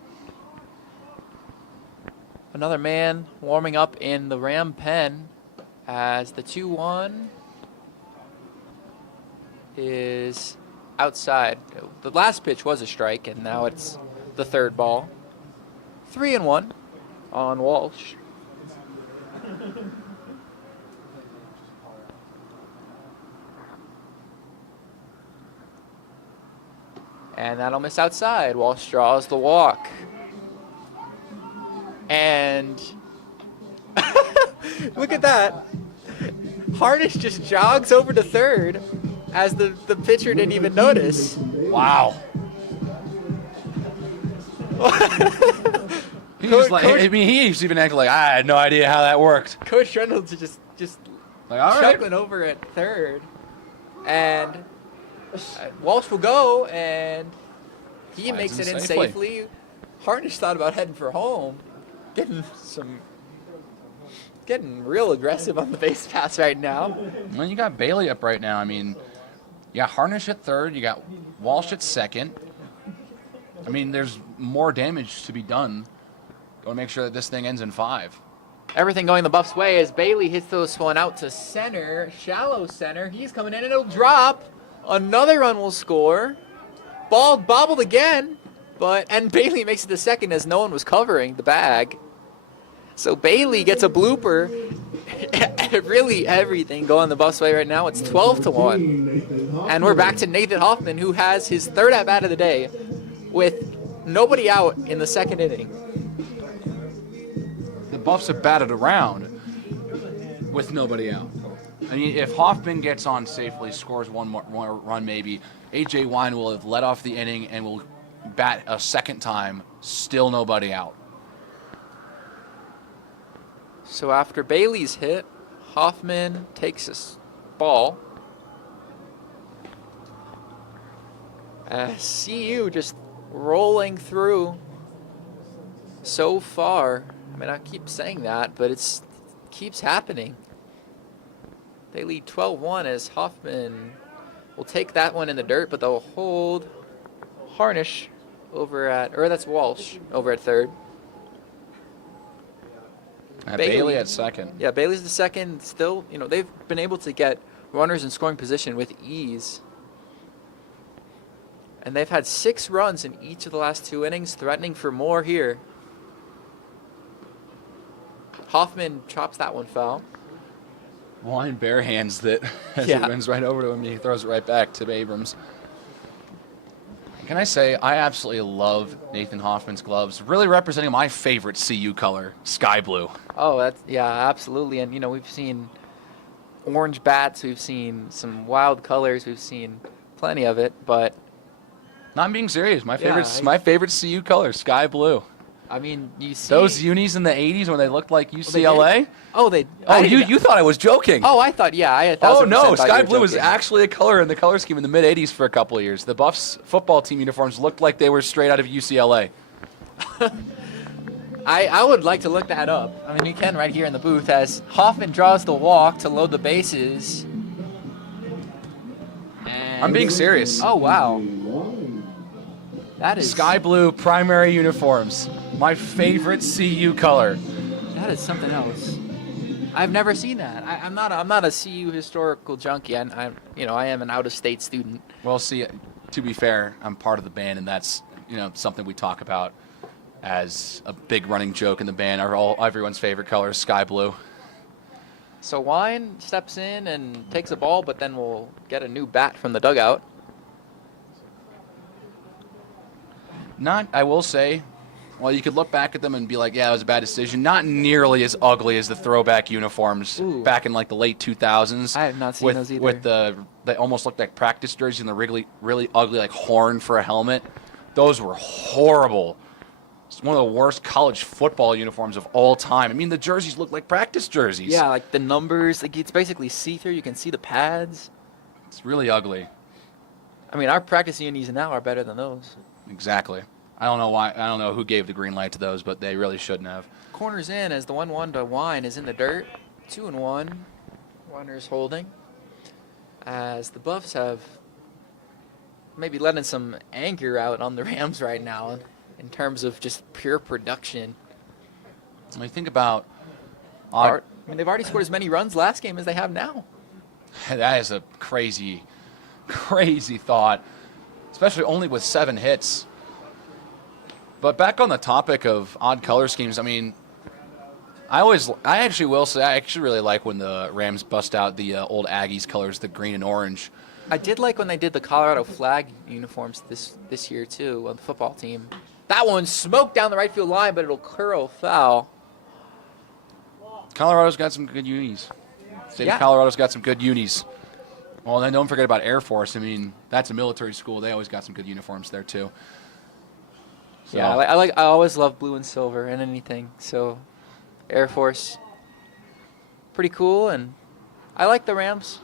Another man warming up in the Ram pen as the 2-1 is outside. The last pitch was a strike, and now it's the third ball. 3-1 on Walsh. And that'll miss outside. Walsh draws the walk. And look at that. Harnish just jogs over to third as the pitcher didn't even notice. Wow. He was like, I mean, he's even acting like, I had no idea how that worked. Coach Reynolds just Like, all right. chuckling over at third. And Walsh will go, and he Slides makes it in in safely. safely. Harnish thought about heading for home. Getting real aggressive on the base pass right now. Well, you got Bailey up right now. I mean, you got Harnish at third. You got Walsh at second. I mean, there's more damage to be done. Got to make sure that this thing ends in 5. Everything going the Buffs' way as Bailey hits this one out to center, shallow center. He's coming in and it'll drop. Another run will score. Ball bobbled again, and Bailey makes it to second as no one was covering the bag. So Bailey gets a blooper. Really everything going the Buffs' way right now. It's 12-1. And we're back to Nathan Hoffman, who has his third at-bat of the day with nobody out in the second inning. The Buffs have batted around with nobody out. I mean, if Hoffman gets on safely, scores one more run maybe, A.J. Wine will have let off the inning and will bat a second time, still nobody out. So after Bailey's hit, Hoffman takes a ball. CU just rolling through so far. I mean, I keep saying that, but it keeps happening. They lead 12-1 as Hoffman will take that one in the dirt, but they'll hold Harnish over at, or that's Walsh over at third. Bailey at second. Yeah, Bailey's the second. Still, they've been able to get runners in scoring position with ease. And they've had 6 runs in each of the last 2 innings, threatening for more here. Hoffman chops that one foul. Wine bare hands that as Yeah. it runs right over to him, he throws it right back to Abrams. Can I say, I absolutely love Nathan Hoffman's gloves, really representing my favorite CU color, sky blue. Oh, yeah, absolutely. And, we've seen orange bats. We've seen some wild colors. We've seen plenty of it. But, Not being serious. My Yeah, favorite CU color, sky blue. I mean, you see. Those unis in the 80s when they looked like UCLA? they Oh, you thought I was joking. Oh, I thought, yeah. I 1,000% Oh, no, thought you sky were blue was joking. actually a color in the color scheme in the mid-'80s for a couple of years. The Buffs football team uniforms looked like they were straight out of UCLA. I would like to look that up. I mean, you can right here in the booth as Hoffman draws the walk to load the bases. And I'm being serious. Oh, wow. That is Sky blue primary uniforms. My favorite CU color. That is something else. I've never seen that. I'm not a CU historical junkie. I am an out-of-state student. Well, see, to be fair, I'm part of the band, and that's something we talk about as a big running joke in the band. Everyone's favorite color is sky blue. So Wine steps in and takes a ball, but then we'll get a new bat from the dugout. I will say, Well, you could look back at them and be like, yeah, it was a bad decision. Not nearly as ugly as the throwback uniforms back in like the late 2000s. I have not seen those either. With they almost looked like practice jerseys and the really ugly like horn for a helmet. Those were horrible. It's one of the worst college football uniforms of all time. I mean, the jerseys look like practice jerseys. Yeah, like the numbers, like it's basically see-through. You can see the pads. It's really ugly. I mean, our practice unis now are better than those. Exactly. I don't know why. I don't know who gave the green light to those, but they really shouldn't have. Corners in as the 1-1 to Wine is in the dirt. 2-1. Runners holding. As the Buffs have maybe letting some anger out on the Rams right now in terms of just pure production. When you think about... I mean, they've already scored as many runs last game as they have now. That is a crazy, crazy thought, especially only with 7 hits. But back on the topic of odd color schemes, I mean, I actually will say I actually really like when the Rams bust out the old Aggies colors, the green and orange. I did like when they did the Colorado flag uniforms this year too on the football team. That one smoked down the right field line, but it'll curl foul. Colorado's got some good unis. State of Colorado's got some good unis. Well, then don't forget about Air Force. I mean, that's a military school. They always got some good uniforms there too. So. Yeah, I always love blue and silver and anything. So, Air Force, pretty cool, and I like the Rams.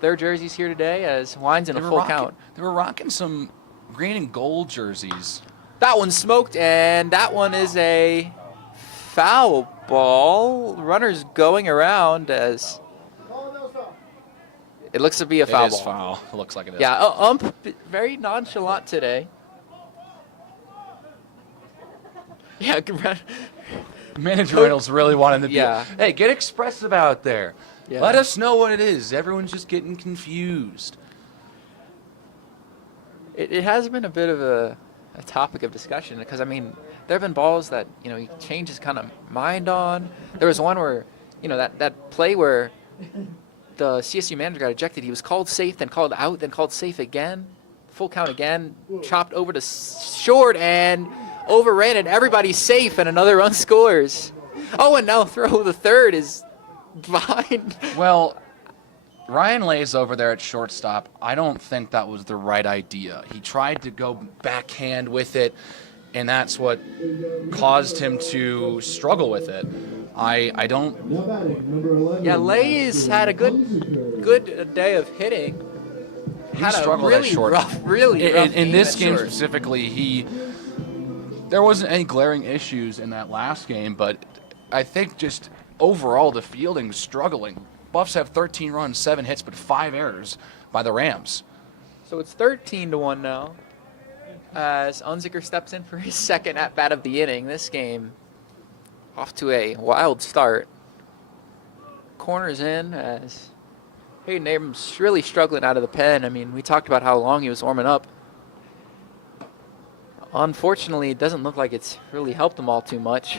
Their jerseys here today as Wine's in a full count. They were rocking some green and gold jerseys. That one smoked, and that one is a foul ball. Runners going around as it looks to be a foul ball. It is foul. It looks like it is. Yeah, very nonchalant today. Yeah, Manager Reynolds really wanted to be. Yeah. Hey, get expressive out there. Yeah. Let us know what it is. Everyone's just getting confused. It has been a bit of a topic of discussion because, I mean, there have been balls that, he changed his kind of mind on. There was one where, that play where the CSU manager got ejected. He was called safe, then called out, then called safe again. Full count again. Chopped over to short and overran it. Everybody's safe, and another run scores. Oh, and now throw the third is behind. Well, Ryan lays over there at shortstop. I don't think that was the right idea. He tried to go backhand with it, and that's what caused him to struggle with it. I don't. Yeah, Lay's had a good day of hitting. He struggled at short. Really rough in this game short. specifically, there wasn't any glaring issues in that last game, but I think just overall the fielding struggling. Buffs have 13 runs, 7 hits, but 5 errors by the Rams. So it's 13-1 now as Unzicker steps in for his second at-bat of the inning. This game off to a wild start. Corners in as Hayden Abrams really struggling out of the pen. I mean, we talked about how long he was warming up. Unfortunately, it doesn't look like it's really helped them all too much.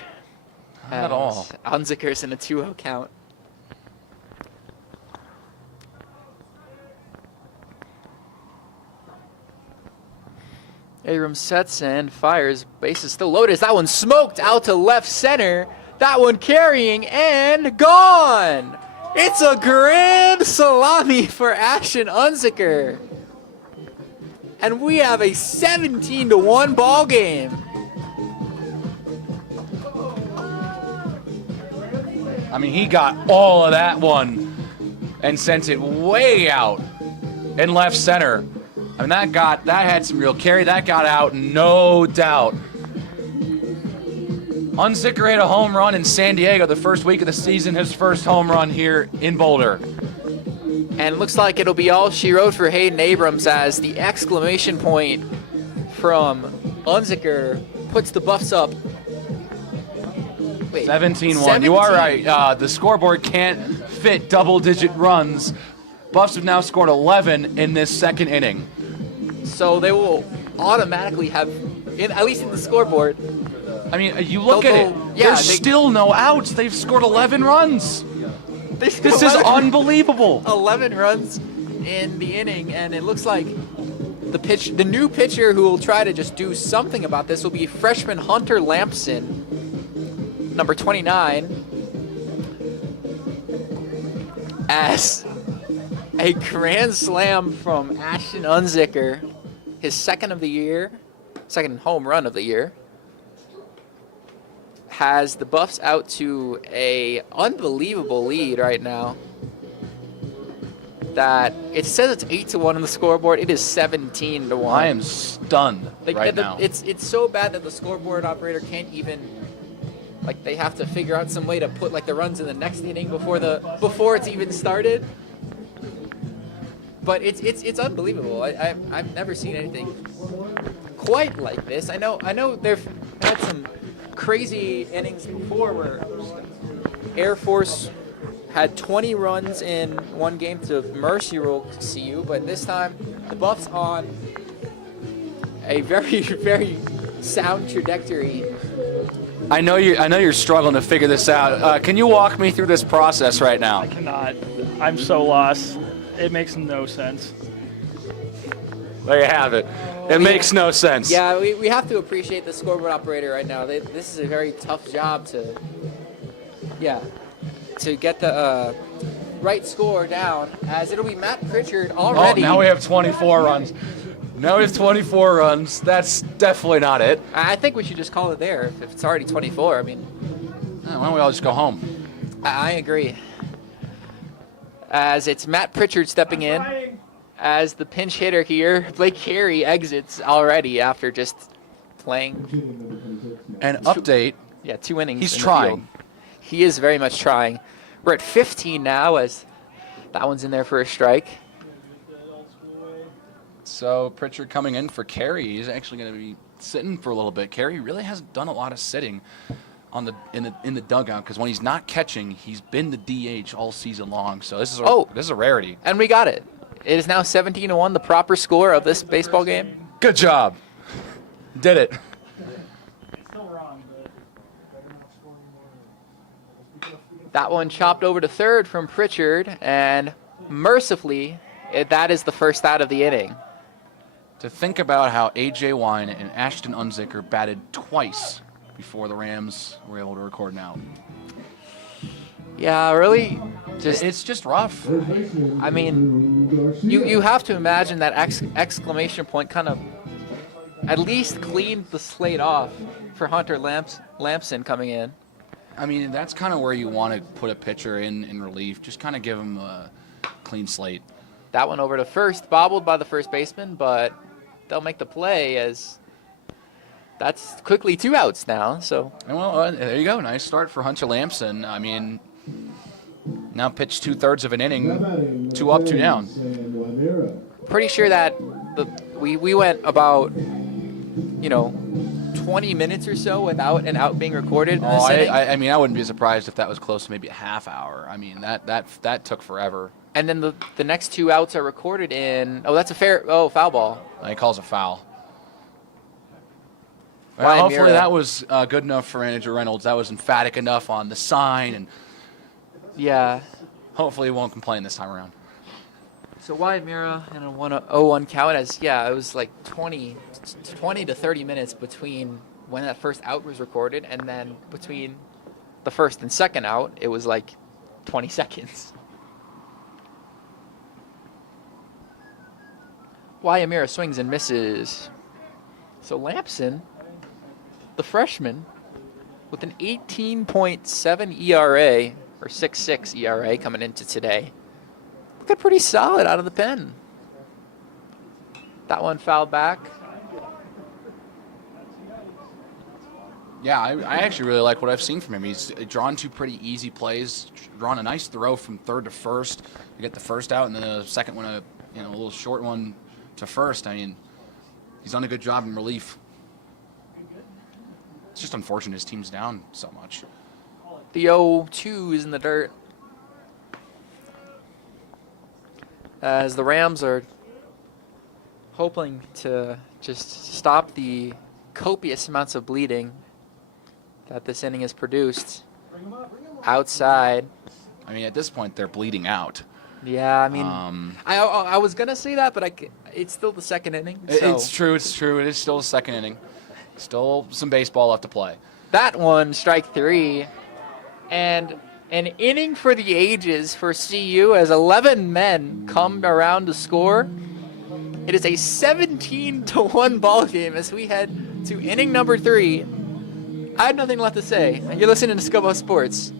Not at all. Unzicker's in a 2-0 count. Abrams sets and fires. Base is still loaded. That one smoked out to left center. That one carrying and gone. It's a grand salami for Ashton Unzicker. And we have a 17-1 ball game. I mean, he got all of that one and sent it way out in left center. I mean, that had some real carry. That got out, no doubt. Unzicker hit a home run in San Diego the first week of the season, his first home run here in Boulder. And it looks like it'll be all she wrote for Hayden Abrams as the exclamation point from Unzicker puts the Buffs up. Wait, 17-1. You are right. The scoreboard can't fit double-digit runs. Buffs have now scored 11 in this second inning. So they will automatically have, at least in the scoreboard. I mean, you look at it. There's still no outs. They've scored 11 runs. This is unbelievable. 11 runs in the inning, and it looks like the new pitcher who will try to just do something about this will be freshman Hunter Lampson, number 29, as a grand slam from Ashton Unzicker, his second home run of the year, has the Buffs out to a unbelievable lead right now. That it says it's 8-1 on the scoreboard. It is 17-1. I am stunned right now. It's so bad that the scoreboard operator can't even, like, they have to figure out some way to put like the runs in the next inning before it's even started. But it's unbelievable. I've never seen anything quite like this. I know they've had some crazy innings before where Air Force had 20 runs in one game to Mercy Rule CU, but this time the Buffs on a very, very sound trajectory. I know you're struggling to figure this out. Can you walk me through this process right now? I cannot. I'm so lost. It makes no sense. There you have it. It makes no sense. Yeah, we have to appreciate the scoreboard operator right now. This is a very tough job to get the right score down, as it'll be Matt Pritchard already. Oh, now we have 24 runs. That's definitely not it. I think we should just call it there if it's already 24. I mean, why don't we all just go home? I agree. As it's Matt Pritchard stepping in as the pinch hitter here. Blake Carey exits already after just playing. An update. 2 innings. He's in the trying. field. He is very much trying. We're at 15 now, as that one's in there for a strike. So Pritchard coming in for Carey. He's actually going to be sitting for a little bit. Carey really hasn't done a lot of sitting in the dugout, because when he's not catching, he's been the DH all season long. So this is a rarity. And we got it. It is now 17-1, the proper score of this baseball game. Good job. Did it. That one chopped over to third from Pritchard, and mercifully, that is the first out of the inning. To think about how A.J. Wine and Ashton Unzicker batted twice before the Rams were able to record an out. Yeah, really. It's just rough. I mean, you have to imagine that exclamation point kind of at least cleaned the slate off for Hunter Lampson coming in. I mean, that's kind of where you want to put a pitcher in relief. Just kind of give him a clean slate. That one over to first, bobbled by the first baseman, but they'll make the play, as that's quickly 2 outs now. So, well, there you go. Nice start for Hunter Lampson. I mean, now pitched 2/3 of an inning, 2 up, 2 down. Pretty sure that we went about 20 minutes or so without an out being recorded in this inning. I mean, I wouldn't be surprised if that was close to maybe a half hour. I mean, that took forever. And then the next 2 outs are recorded in. Oh, that's a foul ball. He calls a foul. Ryan Well, hopefully Mira. that was good enough for Manager Reynolds. That was emphatic enough on the sign, and Yeah. hopefully he won't complain this time around. So Wyatt Mira in a 1-0-1 count, as it was like 20 to 30 minutes between when that first out was recorded, and then between the first and second out, it was like 20 seconds. Wyatt Mira swings and misses. So Lampson, the freshman, with an 18.7 ERA, or 6.6 ERA coming into today. Looking pretty solid out of the pen. That one fouled back. Yeah, I actually really like what I've seen from him. He's drawn 2 pretty easy plays, drawn a nice throw from third to first. You get the first out, and then the second one, a little short one to first. I mean, he's done a good job in relief. It's just unfortunate his team's down so much. The 0-2 is in the dirt, as the Rams are hoping to just stop the copious amounts of bleeding that this inning has produced outside. I mean, at this point, they're bleeding out. Yeah, I mean, I was gonna say that, but it's still the second inning. It's true. It's true. It is still the second inning. Still some baseball left to play. That one, strike 3, and an inning for the ages for CU as 11 men come around to score. It is a 17-1 ball game as we head to inning number 3. I have nothing left to say. You're listening to Scuba Sports.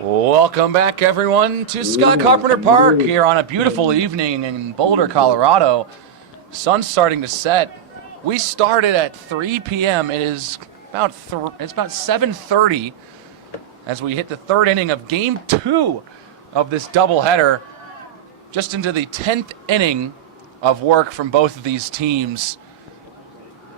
Welcome back, everyone, to Scott Carpenter Park here on a beautiful evening in Boulder, Colorado. Sun's starting to set. We started at 3 p.m. It is about 7:30 as we hit the third inning of Game 2 of this doubleheader. Just into the 10th inning of work from both of these teams.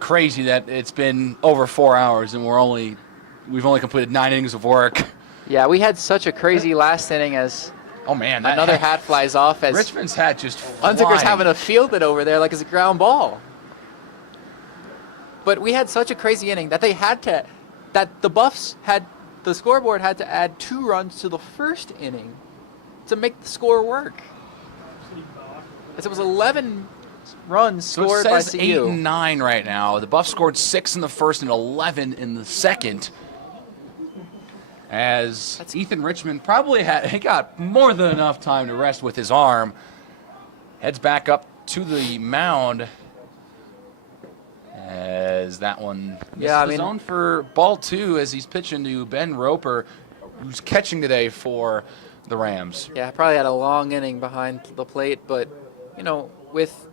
Crazy that it's been over 4 hours and we've only completed 9 innings of work. Yeah, we had such a crazy last inning as another hat flies off as Richmond's hat just flying. Unzicker's having to field it over there like it's a ground ball. But we had such a crazy inning that the scoreboard had to add 2 runs to the first inning to make the score work. As it was 11 runs scored by CU. 8 and 9 right now. The Buffs scored 6 in the first and 11 in the second. As Ethan Richmond he got more than enough time to rest with his arm. Heads back up to the mound. As that one misses the zone for ball 2 as he's pitching to Ben Roper, who's catching today for the Rams. Yeah, probably had a long inning behind the plate, but, with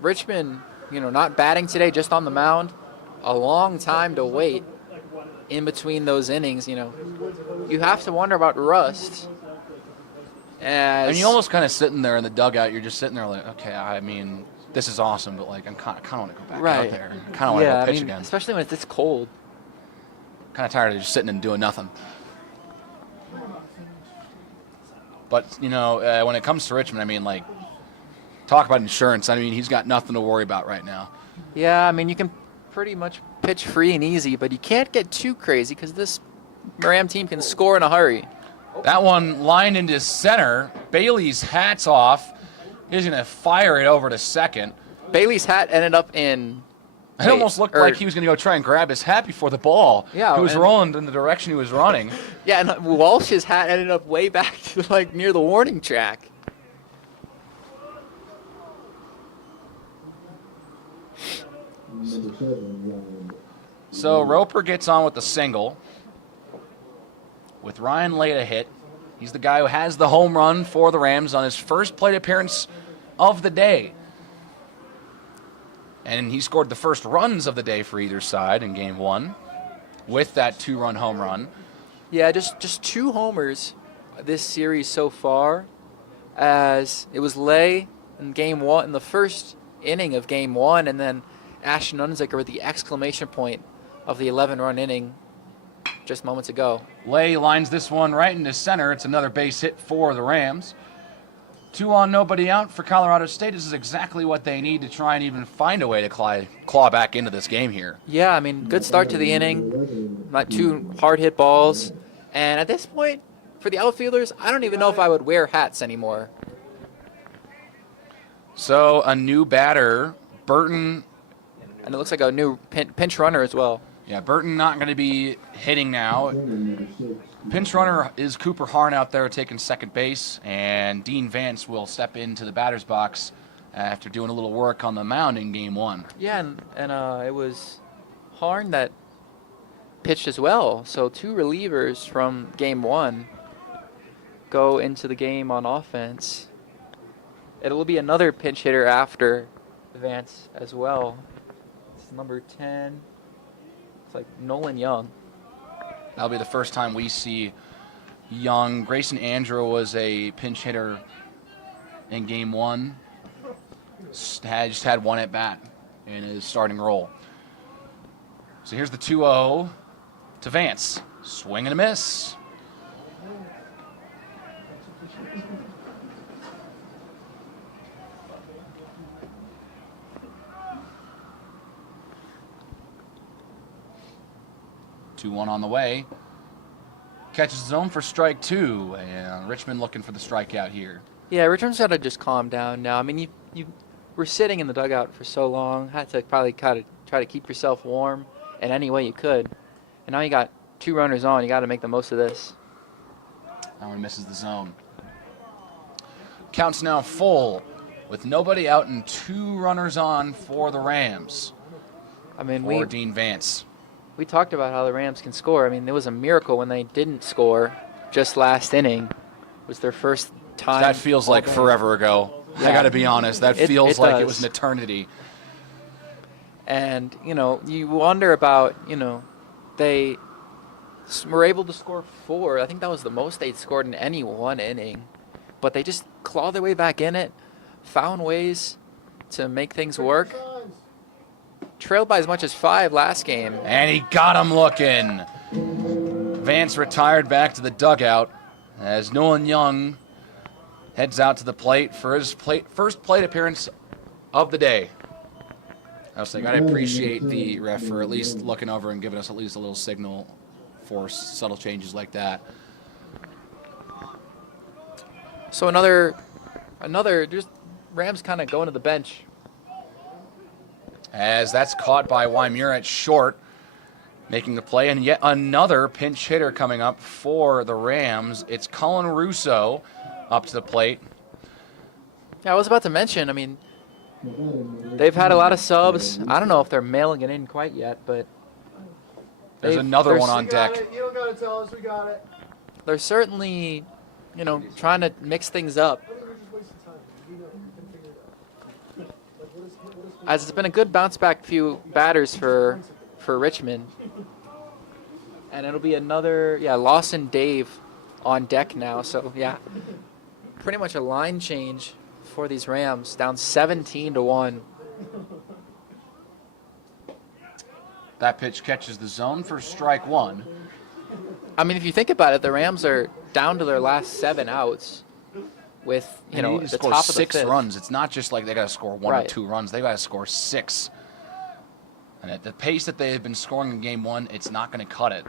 Richmond, not batting today, just on the mound, a long time to wait in between those innings, you have to wonder about rust. And you almost kind of sitting there in the dugout, you're just sitting there like, okay, I mean, this is awesome, but like I kind of want to go back out there. I kind of want to go pitch again. Especially when it's this cold. Kind of tired of just sitting and doing nothing. But, when it comes to Richmond, I mean, like, talk about insurance. I mean, he's got nothing to worry about right now. Yeah, I mean, you can pretty much pitch free and easy, but you can't get too crazy because this Ram team can score in a hurry. That one lined into center. Bailey's hat's off. He's going to fire it over to second. Bailey's hat ended up in... It almost looked like he was going to go try and grab his hat before the ball. Yeah, he was rolling in the direction he was running. Yeah, and Walsh's hat ended up way back to near the warning track. So Roper gets on with the single. With Ryan late a hit. He's the guy who has the home run for the Rams on his first plate appearance of the day. And he scored the first runs of the day for either side in Game 1 with that 2-run home run. Yeah, just 2 homers this series so far, as it was Lay in Game 1 in the first inning of Game 1, and then Ashton Unzicker with the exclamation point of the 11-run inning just moments ago. Lay lines this one right into center. It's another base hit for the Rams. 2 on, nobody out for Colorado State. This is exactly what they need to try and even find a way to claw back into this game here. Yeah, I mean, good start to the inning. Not 2 hard hit balls. And at this point, for the outfielders, I don't even know if I would wear hats anymore. So a new batter, Burton. And it looks like a new pinch runner as well. Yeah, Burton not going to be hitting now. Pinch runner is Cooper Harn out there taking second base, and Dean Vance will step into the batter's box after doing a little work on the mound in Game 1. Yeah, and it was Harn that pitched as well. So 2 relievers from Game 1 go into the game on offense. It will be another pinch hitter after Vance as well. It's number 10. It's like Nolan Young. That'll be the first time we see Young. Grayson Andrew was a pinch hitter in Game 1. Just had 1 at bat in his starting role. So here's the 2-0 to Vance. Swing and a miss. One on the way. Catches his own for strike 2, and Richmond looking for the strikeout here. Yeah, Richmond's got to just calm down now. I mean, you were sitting in the dugout for so long, had to probably kind of try to keep yourself warm in any way you could. And now you got 2 runners on. You got to make the most of this. That one misses the zone. Count's now full with nobody out and 2 runners on for the Rams. I mean, for Dean Vance. We talked about how the Rams can score. I mean, it was a miracle when they didn't score just last inning. It was their first time. That feels like forever ago. Yeah. I got to be honest. That feels like it was an eternity. And, you wonder about, they were able to score 4. I think that was the most they'd scored in any one inning. But they just clawed their way back in it, found ways to make things work. Trailed by as much as 5 last game. And he got him looking. Vance retired back to the dugout as Nolan Young heads out to the plate for his first plate appearance of the day. I was saying, I appreciate the ref for at least looking over and giving us at least a little signal for subtle changes like that. So another just Rams kind of going to the bench. As that's caught by Wymure at short, making the play, and yet another pinch hitter coming up for the Rams. It's Colin Russo up to the plate. Yeah, I was about to mention, I mean, they've had a lot of subs. I don't know if they're mailing it in quite yet, but there's another one on deck. You don't got to tell us, we got it. They're certainly, trying to mix things up. As it's been a good bounce-back few batters for Richmond. And it'll be another, Lawson Dave on deck now. So, pretty much a line change for these Rams, down 17-1. That pitch catches the zone for strike 1. I mean, if you think about it, the Rams are down to their last 7 outs. With they need to the score top of the 6 fifth. runs. It's not just like they got to score 1 or 2 runs. They got to score 6. And at the pace that they have been scoring in Game 1, it's not going to cut it.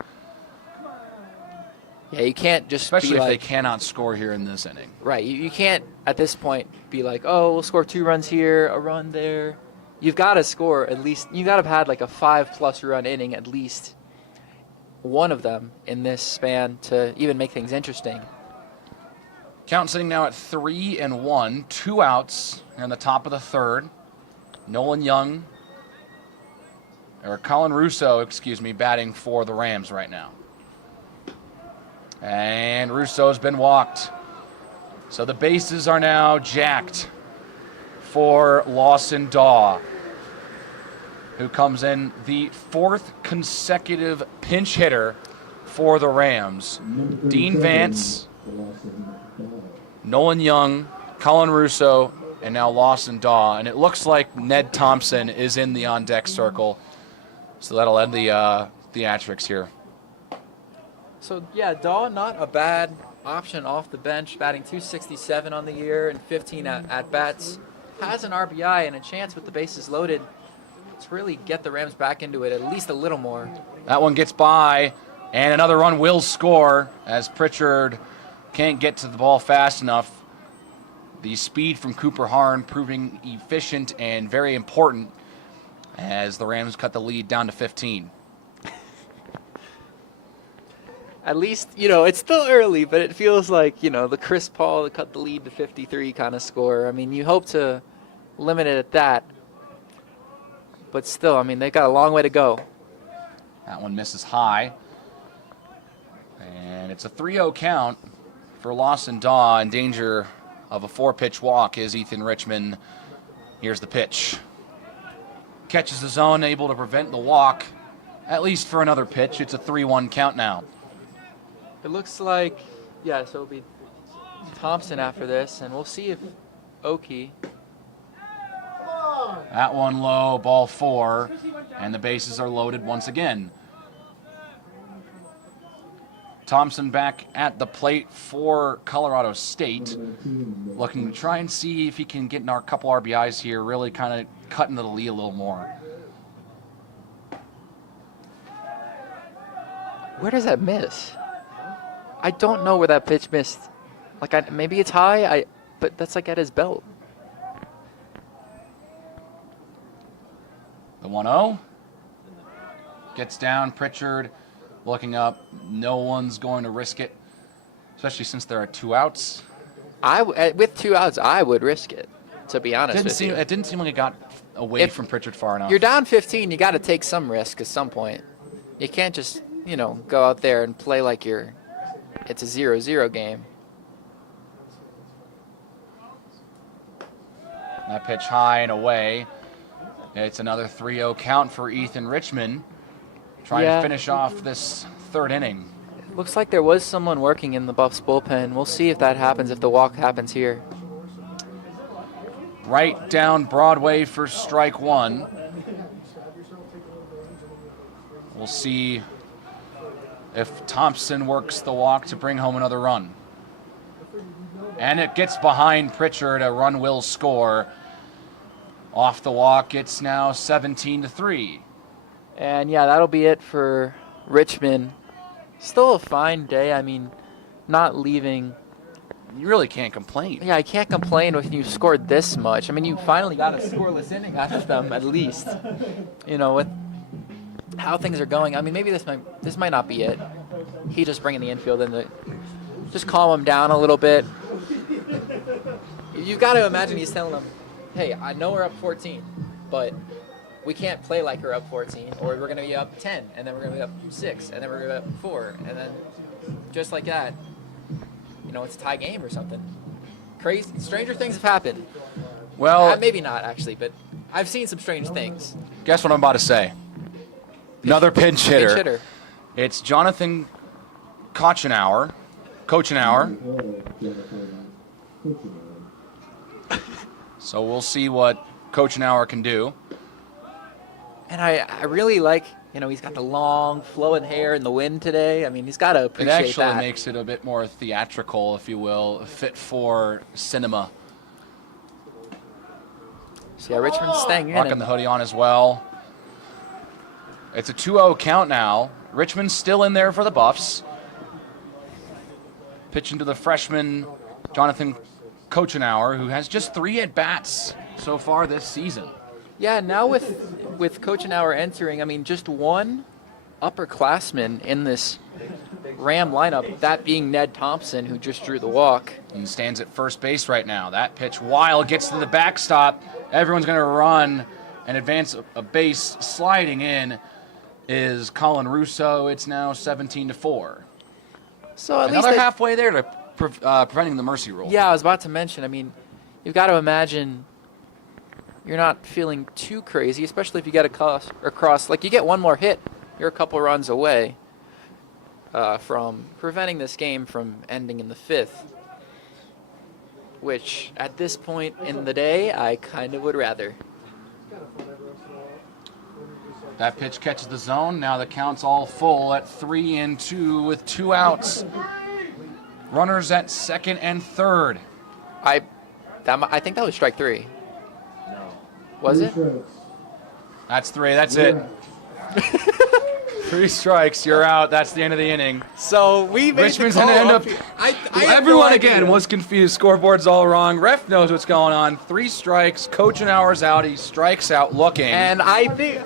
Yeah, you can't just especially be if like, they cannot score here in this inning. Right, you can't at this point be like, oh, we'll score 2 runs here, a run there. You've got to score at least. You got to have had like a 5+ run inning at least, one of them in this span to even make things interesting. Count sitting now at 3-1, 2 outs in the top of the 3rd. Colin Russo, batting for the Rams right now. And Russo's been walked. So the bases are now jacked for Lawson Daw, who comes in the 4th consecutive pinch hitter for the Rams. Dean Vance, Nolan Young, Colin Russo, and now Lawson Daw. And it looks like Ned Thompson is in the on-deck circle. So that'll end the theatrics here. So, yeah, Daw, not a bad option off the bench, batting .267 on the year and 15 at-bats. Has an RBI and a chance with the bases loaded to really get the Rams back into it at least a little more. That one gets by, and another run will score as Pritchard can't get to the ball fast enough. The speed from Cooper Harn proving efficient and very important as the Rams cut the lead down to 15. At least, it's still early, but it feels like, the Chris Paul that cut the lead to 53 kind of score. I mean, you hope to limit it at that. But still, they got a long way to go. That one misses high. And it's a 3-0 count for Lawson Daw. In danger of a 4-pitch walk is Ethan Richmond. Here's the pitch. Catches the zone, able to prevent the walk, at least for another pitch. It's a 3-1 count now. It looks like, so it'll be Thompson after this, and we'll see if Oki. That one low, ball 4, and the bases are loaded once again. Thompson back at the plate for Colorado State, looking to try and see if he can get in a couple RBIs here, really kind of cut into the lead a little more. Where does that miss? I don't know where that pitch missed. Maybe it's high, but that's at his belt. The 1-0 gets down. Pritchard looking up. No one's going to risk it, especially since there are 2 outs. With 2 outs, I would risk it, to be honest with you. It didn't seem like it got away from Pritchard far enough. You're down 15, you got to take some risk at some point. You can't just, go out there and play like it's a 0-0 game. That pitch high and away. It's another 3-0 count for Ethan Richmond, trying to finish off this 3rd inning. Looks like there was someone working in the Buffs bullpen. We'll see if that happens, if the walk happens here. Right down Broadway for strike 1. We'll see if Thompson works the walk to bring home another run. And it gets behind Pritchard. A run will score. Off the walk, it's now 17-3. And that'll be it for Richmond. Still a fine day. Not leaving. You really can't complain. Yeah, I can't complain when you scored this much. You finally got a scoreless inning out of them, at least. With how things are going. Maybe this might not be it. He just bringing the infield in to just calm him down a little bit. You've got to imagine he's telling them, hey, I know we're up 14, but we can't play like we're up 14, or we're going to be up 10, and then we're going to be up 6, and then we're going to be up 4, and then just like that, it's a tie game or something. Crazy, stranger things have happened. Well, maybe not actually, but I've seen some strange things. Guess what I'm about to say? Another pinch hitter. Pinch hitter. It's Jonathan Kochenauer. So we'll see what Kochenauer can do. And I really like, he's got the long flowing hair in the wind today. He's got to appreciate that. It actually makes it a bit more theatrical, if you will, fit for cinema. So Richmond's staying in. Rocking the hoodie on as well. It's a 2-0 count now. Richmond's still in there for the Buffs. Pitching to the freshman, Jonathan Kochenauer, who has just 3 at-bats so far this season. Yeah, now with Kochenauer entering, just one upperclassman in this Ram lineup, that being Ned Thompson, who just drew the walk. And stands at first base right now. That pitch wild, gets to the backstop. Everyone's going to run and advance a base. Sliding in is Colin Russo. It's now 17-4. So at Another least halfway there to preventing the mercy rule. Yeah, I was about to mention, you've got to imagine you're not feeling too crazy, especially if you get a cross. Like, you get one more hit, you're a couple runs away from preventing this game from ending in the 5th. which at this point in the day, I kind of would rather. That pitch catches the zone. Now the count's all full at 3-2 with 2 outs. Runners at second and third. I think that was strike 3. Was it? That's 3. That's it. 3 strikes. You're out. That's the end of the inning. So we made Richmond's the call going to end up. Everyone no again idea. was confused. Scoreboard's all wrong. Ref knows what's going on. 3 strikes. Coach an hour's out. He strikes out looking. And I think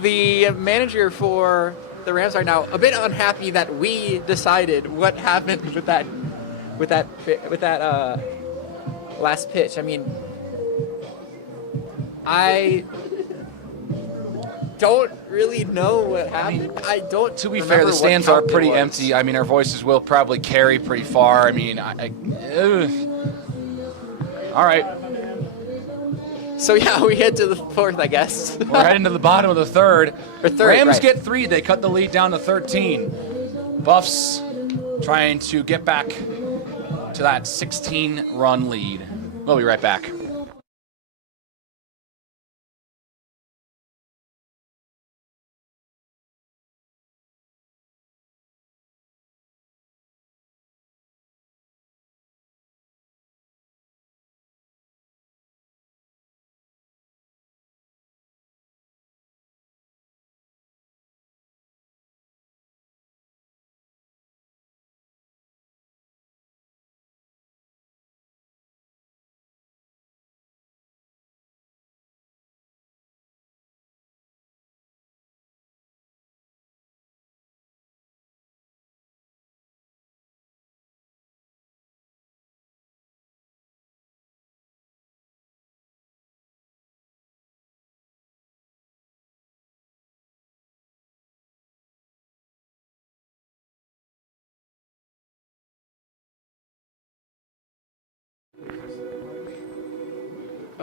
the manager for the Rams are now a bit unhappy that we decided what happened with that last pitch. I mean, I don't really know what happened. I don't. To be remember fair, the what stands are count it pretty was. empty. I mean, our voices will probably carry pretty far. I mean, all right. So yeah, we head to the 4th, I guess. We're heading to the bottom of the third. Or third, Rams right. get 3. They cut the lead down to 13. Buffs trying to get back to that 16-run lead. We'll be right back.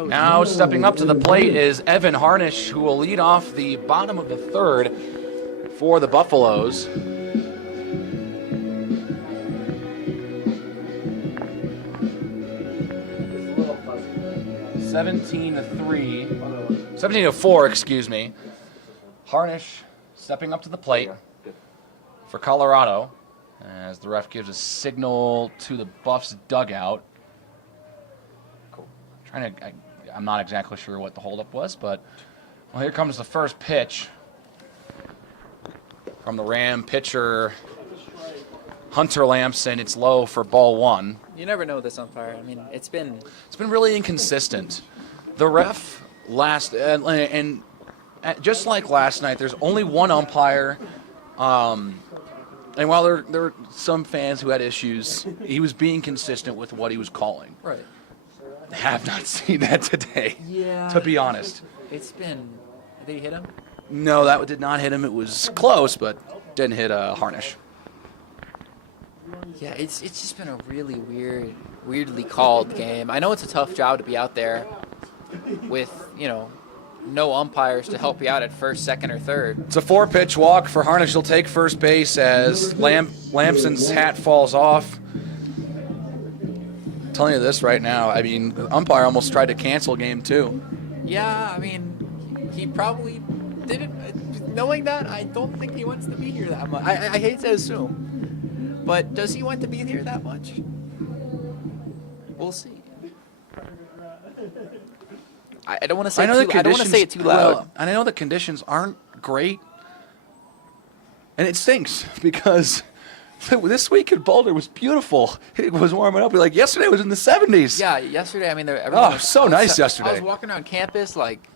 Now stepping up to the plate is Evan Harnish, who will lead off the bottom of the third for the Buffaloes. Seventeen to 4, excuse me. Harnish stepping up to the plate for Colorado as the ref gives a signal to the Buffs dugout. I'm not exactly sure what the holdup was, but well, here comes the first pitch from the Ram pitcher Hunter Lamson. It's low for ball 1. You never know with this umpire. I mean, it's been really inconsistent. The ref and just like last night, there's only one umpire. And while there were some fans who had issues, he was being consistent with what he was calling. right. Have not seen that today, Yeah. to be honest. It's been. Did he hit him? No, that did not hit him. It was close, but didn't hit Harnish. Yeah, it's just been a really weirdly called game. I know it's a tough job to be out there with, no umpires to help you out at first, second, or third. It's a 4-pitch walk for Harnish. He'll take first base as Lamson's hat falls off. I'm telling you this right now. I mean, the umpire almost tried to cancel game 2. Yeah, I mean, he probably didn't. Knowing that, I don't think he wants to be here that much. I hate to assume, but does he want to be here that much? We'll see. I don't want to say. I don't want to say it too loud. Well, and I know the conditions aren't great, and it stinks because this week in Boulder was beautiful. It was warming up. Like yesterday was in the 70s. Yeah, yesterday. I mean, so nice yesterday. I was walking around campus like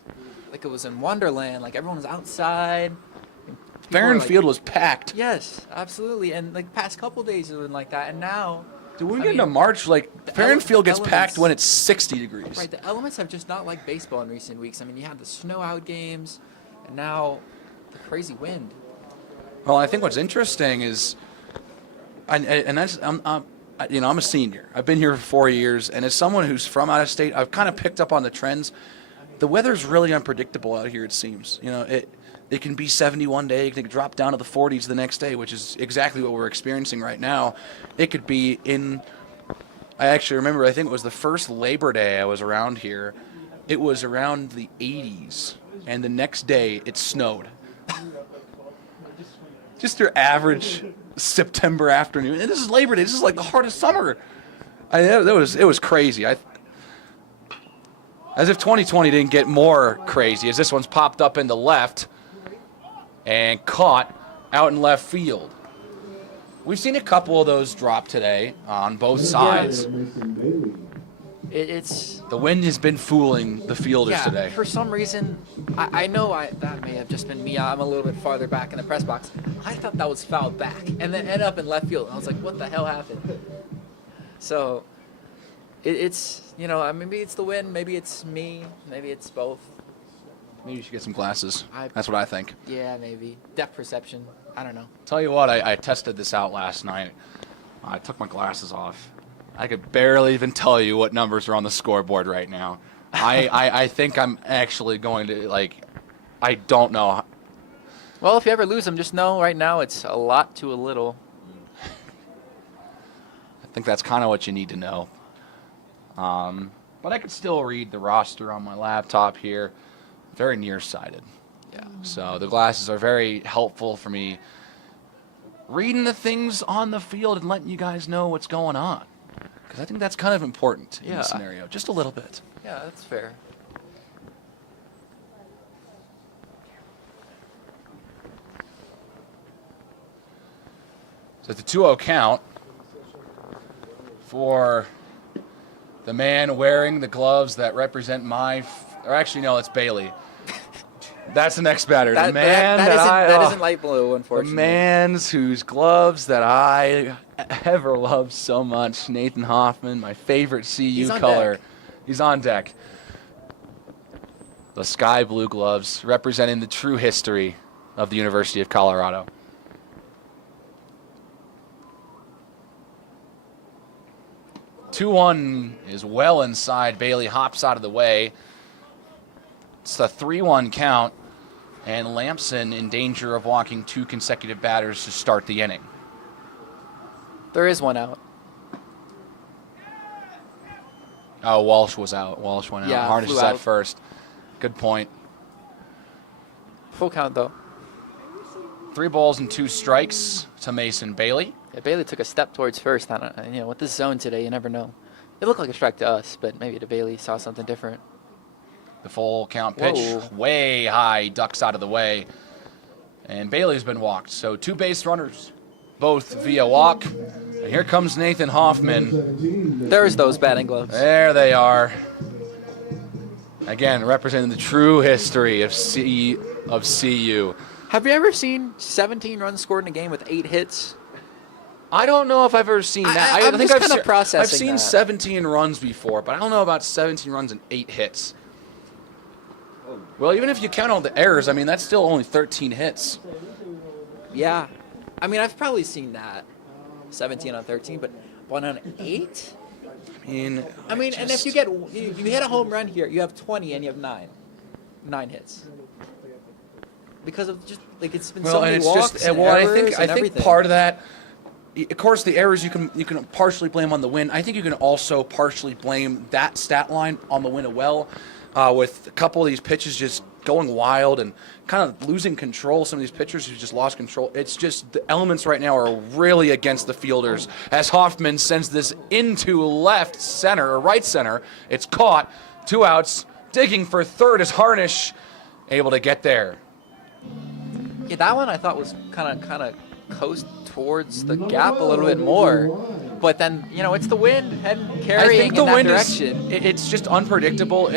it was in Wonderland. Like everyone was outside. Farron Field was packed. Yes, absolutely. And like past couple days it was like that, and now. Dude, when we get into March, Farron Field gets packed when it's 60 degrees. Right, the elements have just not liked baseball in recent weeks. I mean, you had the snow out games, and now the crazy wind. Well, I think what's interesting is, and that's I'm a senior. I've been here for 4 years, and as someone who's from out of state, I've kind of picked up on the trends. The weather's really unpredictable out here. It seems, it can be 70 one day, it can drop down to the 40s the next day, which is exactly what we're experiencing right now. It could be in I actually remember, I think it was the first Labor Day I was around here. It was around the 80s, and the next day it snowed. Just your average September afternoon. And this is Labor Day. This is like the heart of summer. It was crazy. As if 2020 didn't get more crazy, as this one's popped up in the left and caught out in left field. We've seen a couple of those drop today on both sides. Mason Bailey. It's The wind has been fooling the fielders today. For some reason, I know that may have just been me. I'm a little bit farther back in the press box. I thought that was fouled back, and then ended up in left field. I was like, what the hell happened? So, it's maybe it's the wind, maybe it's me, maybe it's both. Maybe you should get some glasses. That's what I think. Yeah, maybe depth perception. I don't know. Tell you what, I tested this out last night. I took my glasses off. I could barely even tell you what numbers are on the scoreboard right now. I think I'm actually going to, I don't know. Well, if you ever lose them, just know right now it's a lot to a little. I think that's kind of what you need to know. But I could still read the roster on my laptop here. Very nearsighted. Yeah. So the glasses are very helpful for me reading the things on the field and letting you guys know what's going on. Because I think that's kind of important in this scenario. Just a little bit. Yeah, that's fair. So it's a 2-0 count for the man wearing the gloves that represent or actually, no, it's Bailey. That's the next batter. The man that isn't light blue, unfortunately. The man's whose gloves that I ever loved so much, Nathan Hoffman, my favorite CU color. Deck. He's on deck. The sky blue gloves representing the true history of the University of Colorado. Two-one is well inside. Bailey hops out of the way. It's a 3-1 count, and Lampson in danger of walking 2 consecutive batters to start the inning. There is one out. Oh, Walsh was out. Walsh went out. Yeah, Harnish flew is at out. first. Good point. Full count, though. 3 balls and 2 strikes to Mason Bailey. Yeah, Bailey took a step towards first. I don't, with this zone today, you never know. It looked like a strike to us, but maybe to Bailey saw something different. The full count pitch, Whoa. way high, ducks out of the way. And Bailey's been walked. So 2 base runners, both via walk. And here comes Nathan Hoffman. 17, There's those batting gloves. There they are. Again, representing the true history of CU. Have you ever seen 17 runs scored in a game with 8 hits? I don't know if I've ever seen that. I'm just kinda processing I've seen that. 17 runs before, but I don't know about 17 runs and 8 hits. Well, even if you count all the errors, I mean, that's still only 13 hits. Yeah. I mean, I've probably seen that. 17 on 13, but 1 on 8? And if you hit a home run here, you have 20 and you have 9 hits. Because of just it's been so many walks and errors I think everything. part of that, of course, the errors you can partially blame on the wind. I think you can also partially blame that stat line on the wind as well, with a couple of these pitches just going wild and kind of losing control. Some of these pitchers who just lost control. It's just the elements right now are really against the fielders. As Hoffman sends this into left center or right center, it's caught. 2 outs. Digging for third is Harnish, able to get there. Yeah, that one I thought was kind of coast towards the gap a little bit more, but then it's the wind heading carrying in that direction. It's just unpredictable.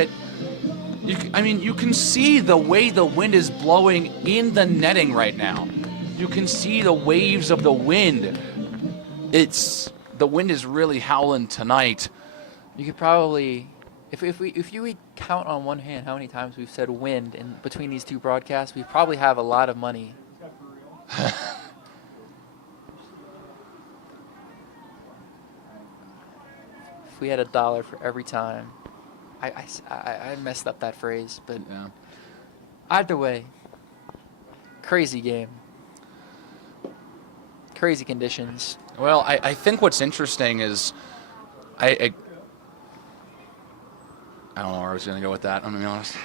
You can see the way the wind is blowing in the netting right now. You can see the waves of the wind. The wind is really howling tonight. You could probably, if you count on one hand how many times we've said wind in between these two broadcasts, we probably have a lot of money. If we had $1 for every time. I messed up that phrase, but Yeah. either way, crazy game. Crazy conditions. Well, I think what's interesting is I don't know where I was going to go with that, I'm going to be honest.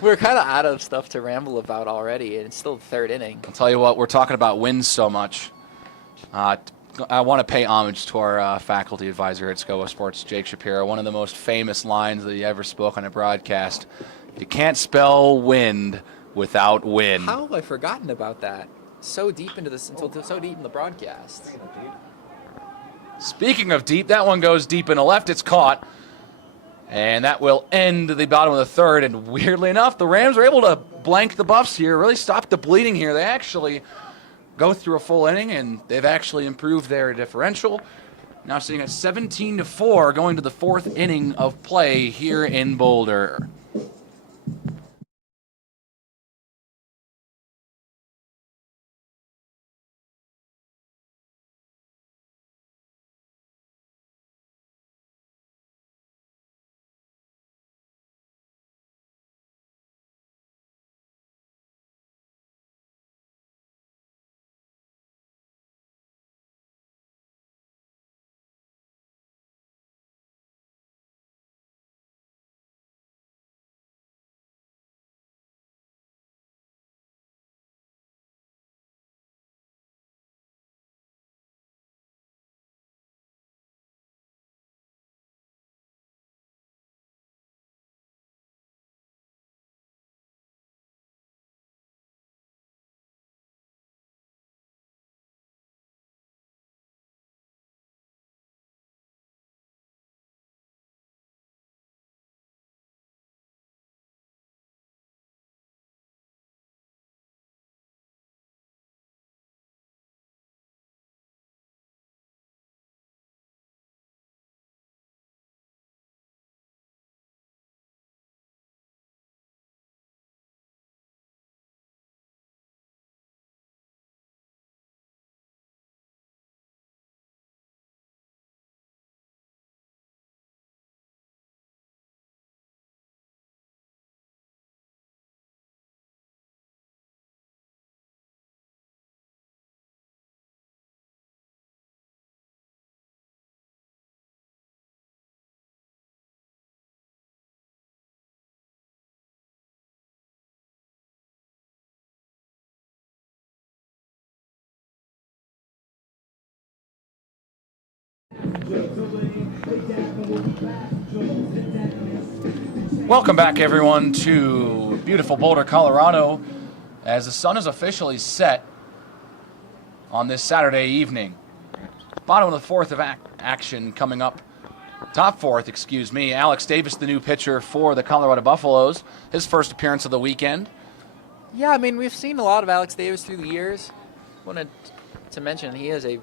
We're kind of out of stuff to ramble about already, and it's still the third inning. I'll tell you what, we're talking about wins so much. I want to pay homage to our faculty advisor at SCOA Sports, Jake Shapiro. One of the most famous lines that he ever spoke on a broadcast. You can't spell wind without win. How have I forgotten about that? So deep into this, so deep in the broadcast. Speaking of deep, that one goes deep in the left. It's caught. And that will end the bottom of the third. And weirdly enough, the Rams are able to blank the Buffs here, really stop the bleeding here. They actually go through a full inning, and they've actually improved their differential. Now sitting at 17-4, going to the fourth inning of play here in Boulder. Welcome back, everyone, to beautiful Boulder, Colorado, as the sun is officially set on this Saturday evening. Bottom of the fourth of action coming up. Top fourth, excuse me. Alex Davis, the new pitcher for the Colorado Buffaloes. His first appearance of the weekend. Yeah, I mean, we've seen a lot of Alex Davis through the years. Wanted to mention he is a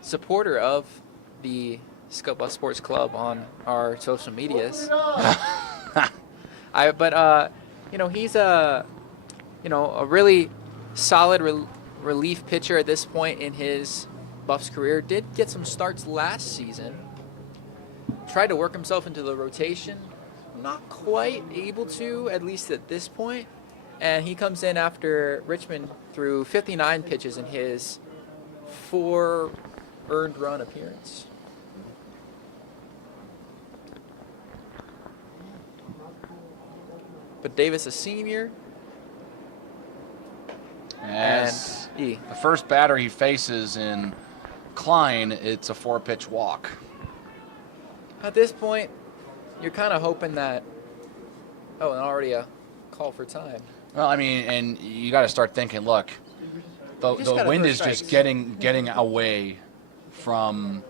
supporter of the SCOA Sports Club on our social medias. He's a really solid relief pitcher at this point in his Buffs career. Did get some starts last season. Tried to work himself into the rotation. Not quite able to, at least at this point. And he comes in after Richmond threw 59 pitches in his 4 earned run appearance. But Davis, a senior. As the first batter he faces in Klein, it's a 4-pitch walk. At this point, you're kind of hoping that, and already a call for time. Well, I mean, and you got to start thinking, look, the wind is just getting away from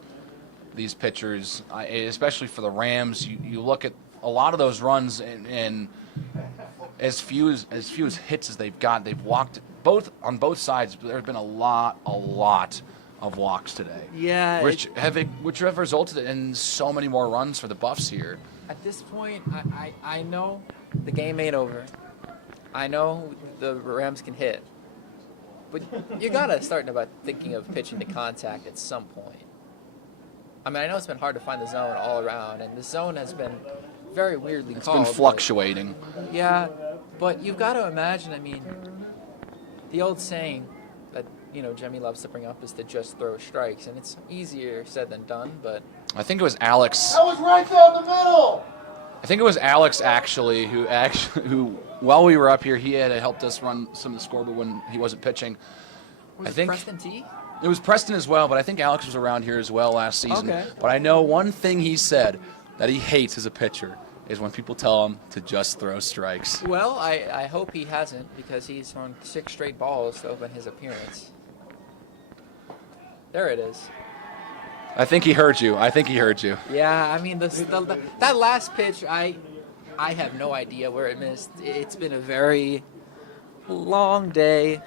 these pitchers, especially for the Rams. You look at a lot of those runs, and as few as hits as they've got, they've walked on both sides. There's been a lot of walks today. Yeah, which have resulted in so many more runs for the Buffs here. At this point, I know the game ain't over. I know the Rams can hit, but you gotta start about thinking of pitching to contact at some point. I mean, I know it's been hard to find the zone all around, and the zone has been very weirdly called. It's been fluctuating. Yeah, but you've got to imagine. I mean, the old saying that Jimmy loves to bring up is to just throw strikes, and it's easier said than done. But I think it was Alex. That was right there in the middle. I think it was Alex who while we were up here, he had helped us run some of the scoreboard when he wasn't pitching. was I it think Preston T? it was Preston as well, but I think Alex was around here as well last season. Okay. But I know one thing he said that he hates as a pitcher is when people tell him to just throw strikes. Well, I hope he hasn't, because he's thrown 6 straight balls to open his appearance. There it is. I think he heard you. Yeah, I mean, that last pitch, I have no idea where it missed. It's been a very long day,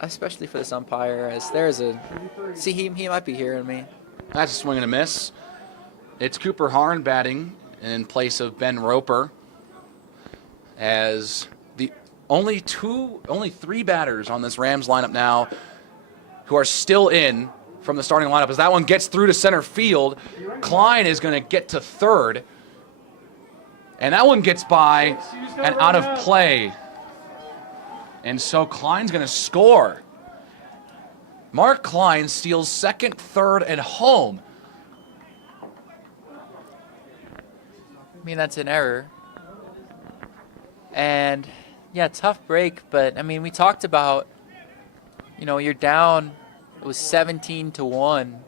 especially for this umpire. As there's he might be hearing me. That's a swing and a miss. It's Cooper Harn batting in place of Ben Roper, as the only 3 batters on this Rams lineup now who are still in from the starting lineup. As that one gets through to center field, Klein is going to get to third, and that one gets by and out of play. And so Klein's going to score. Mark Klein steals second, third, and home. I mean, that's an error. And, yeah, tough break. But, I mean, we talked about, you're down. It was 17-1.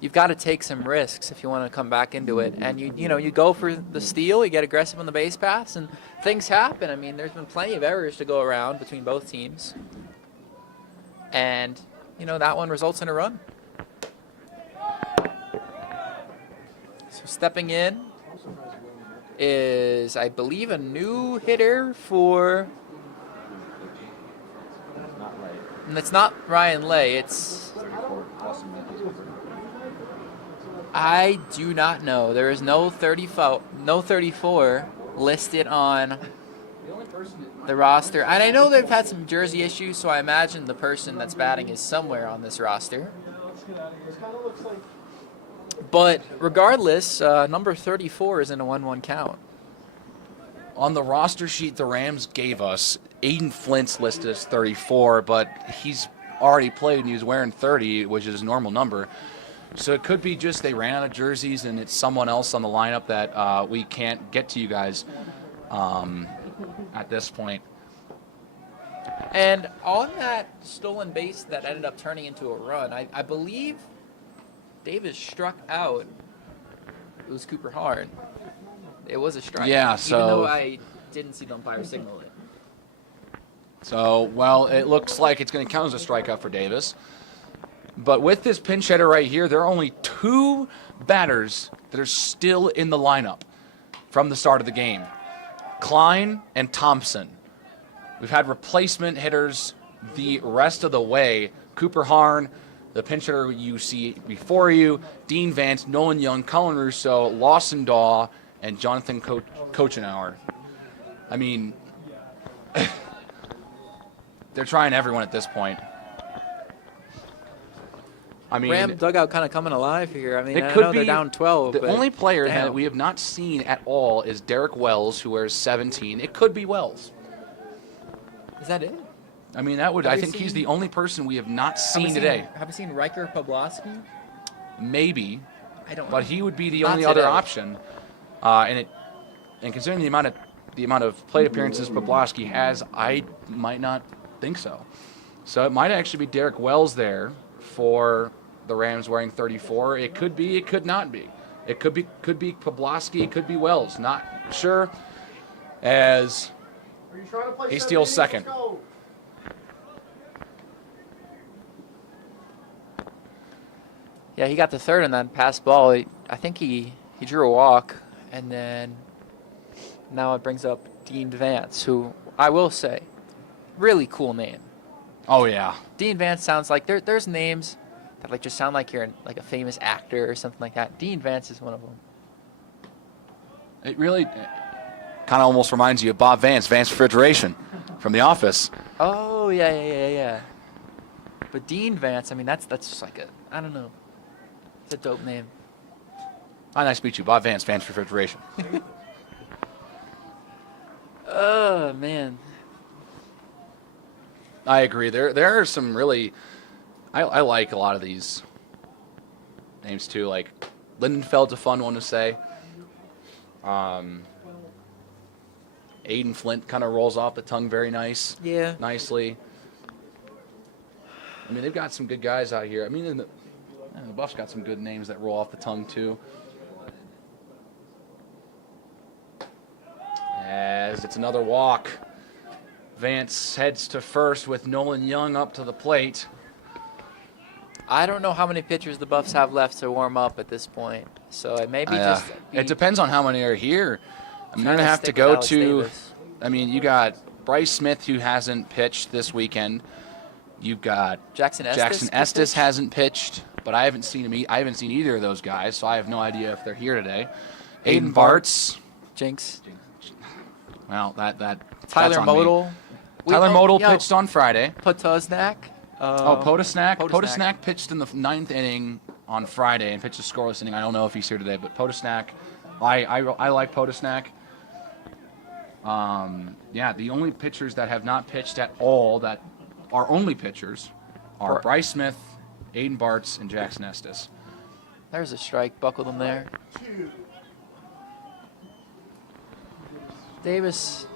You've got to take some risks if you want to come back into it. And, you go for the steal. You get aggressive on the base pass. And things happen. I mean, there's been plenty of errors to go around between both teams. And, that one results in a run. So stepping in is, I believe, a new hitter for... And it's not Ryan Lay. It's... I do not know. There is no 34 listed on the roster. And I know they've had some jersey issues, so I imagine the person that's batting is somewhere on this roster. But regardless, number 34 is in a 1-1 count. On the roster sheet the Rams gave us, Aiden Flint's listed as 34, but he's already played and he was wearing 30, which is his normal number. So it could be just they ran out of jerseys and it's someone else on the lineup that we can't get to you guys at this point. And on that stolen base that ended up turning into a run, I believe Davis struck out. It was Cooper Harn. It was a strike. Yeah, so... Even though I didn't see the umpire signal it. So, well, it looks like it's going to count as a strikeout for Davis. But with this pinch hitter right here, there are only 2 batters that are still in the lineup from the start of the game. Klein and Thompson. We've had replacement hitters the rest of the way. Cooper Harn, the pinch hitter you see before you, Dean Vance, Nolan Young, Colin Russo, Lawson Daw, and Jonathan Kochenauer. I mean, they're trying everyone at this point. I mean, Ram dugout kind of coming alive here. I mean, I could know be they're down 12. The but only player damn. that we have not seen at all is Derek Wells, who wears 17. It could be Wells. Is that it? I mean, that would. Have I we think he's seen- the only person we have not seen today. Have you seen Riker Poblaski? Maybe, I don't know. but he would be the Not only other today. option. And considering the amount of plate appearances Poblaski has, I might not think so. So it might actually be Derek Wells there for the Rams wearing 34. It could be. It could not be. It could be Poblaski. It could be Wells. Not sure. As Are you trying to play He 7 steals innings? second. Let's go. Yeah, he got the third in that pass ball. I think he drew a walk, and then now it brings up Dean Vance, who I will say, really cool name. oh yeah. Dean Vance sounds like there's names that like just sound like you're like a famous actor or something like that. Dean Vance is one of them. It really kind of almost reminds you of Bob Vance, Vance Refrigeration, from The Office. Oh yeah. But Dean Vance, I mean that's just like I don't know. It's a dope name. Hi, nice to meet you. Bob Vance, Vance Refrigeration. Oh man. I agree. There are some really, I like a lot of these names too. Like Lindenfeld's a fun one to say. Aiden Flint kind of rolls off the tongue very nicely. I mean, they've got some good guys out here. I mean, the Buffs got some good names that roll off the tongue too. As it's another walk. Vance heads to first with Nolan Young up to the plate. I don't know how many pitchers the Buffs have left to warm up at this point. So it may be just. It depends on how many are here. I'm going Trying to to have to stick go with Alex to. Davis. I mean, you got Bryce Smith, who hasn't pitched this weekend. You've got Jackson Estes pitched? hasn't pitched, but I haven't seen him. I haven't seen either of those guys, so I have no idea if they're here today. Aiden Bartz. Jinx. Well, that Tyler that's on me. Modal. Tyler Modal pitched on Friday. Potosnak. Podesnak. Podesnak. Podesnak pitched in the 9th inning on Friday and pitched a scoreless inning. I don't know if he's here today, but Podesnak, I like Podesnak. The only pitchers that have not pitched at all that are only pitchers are Bryce Smith, Aiden Bartz, and Jackson Estes. There's a strike. Buckled him there. Davis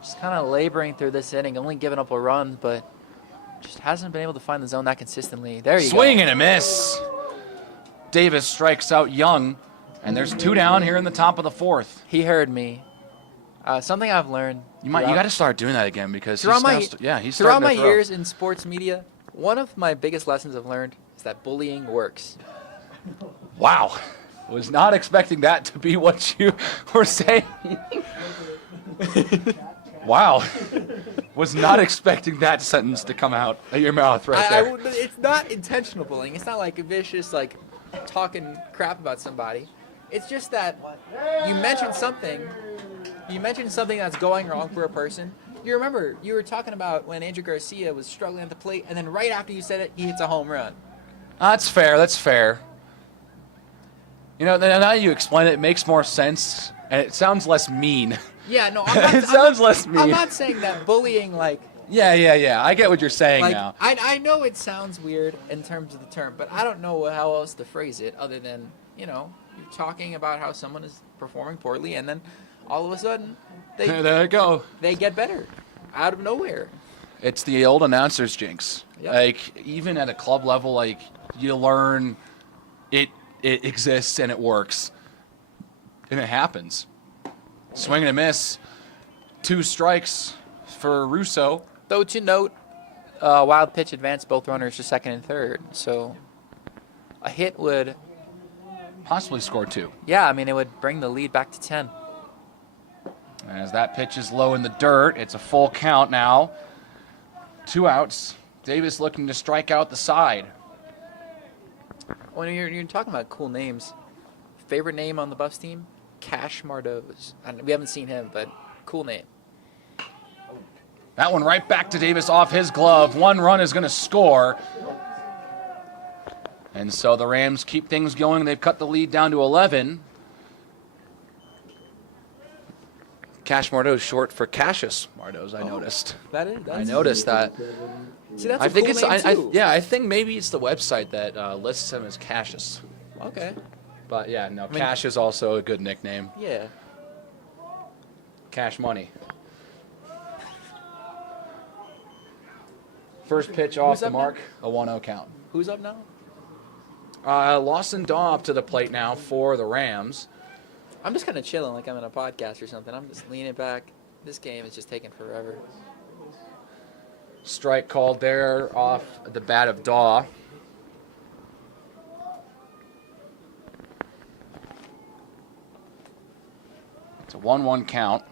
just kind of laboring through this inning, only giving up a run, but just hasn't been able to find the zone that consistently. There you go. Swing and a miss. Davis strikes out Young, and there's 2 down here in the top of the 4th. He heard me. Something I've learned. You got to start doing that again because Throughout my starting years in sports media, one of my biggest lessons I've learned is that bullying works. Wow. Was not expecting that to be what you were saying. Wow. Was not expecting that sentence to come out of your mouth there. It's not intentional bullying. It's not like vicious, like talking crap about somebody. It's just that you mentioned something. You mentioned something that's going wrong for a person. You remember you were talking about when Andrew Garcia was struggling at the plate, and then right after you said it, he hits a home run. That's fair. You know, now you explain it, it makes more sense, and it sounds less mean. Yeah, no, I'm not, It sounds less mean. I'm not saying that bullying, like... Yeah. I get what you're saying now. I know it sounds weird in terms of the term, but I don't know how else to phrase it other than, you're talking about how someone is performing poorly, and then all of a sudden, There you go. they get better out of nowhere. It's the old announcer's jinx. Yep. Like, even at a club level, like, you learn it exists and it works. And it happens. Swing and a miss. 2 strikes for Russo. Though to note, wild pitch advanced both runners to second and third. So a hit would... Possibly score 2. Yeah, I mean, it would bring the lead back to 10. As that pitch is low in the dirt, it's a full count now. 2 outs. Davis looking to strike out the side. When you're talking about cool names, favorite name on the Buffs team? Cash Mardoz. We haven't seen him, but cool name. That one right back to Davis off his glove. 1 run is going to score. And so the Rams keep things going. They've cut the lead down to 11. Cash Mardoz is short for Cassius Mardoz, I noticed. I noticed that. See, that's I a think cool name, too. I think maybe it's the website that lists him as Cassius. Okay. But yeah, no, I mean- Cash is also a good nickname. Yeah. Cash Money. First pitch off Who's the up mark, a 1-0 count. Who's up now? Lawson Daw up to the plate now for the Rams. I'm just kind of chilling like I'm in a podcast or something. I'm just leaning back. This game is just taking forever. Strike called there off the bat of Daw. It's a 1-1 count.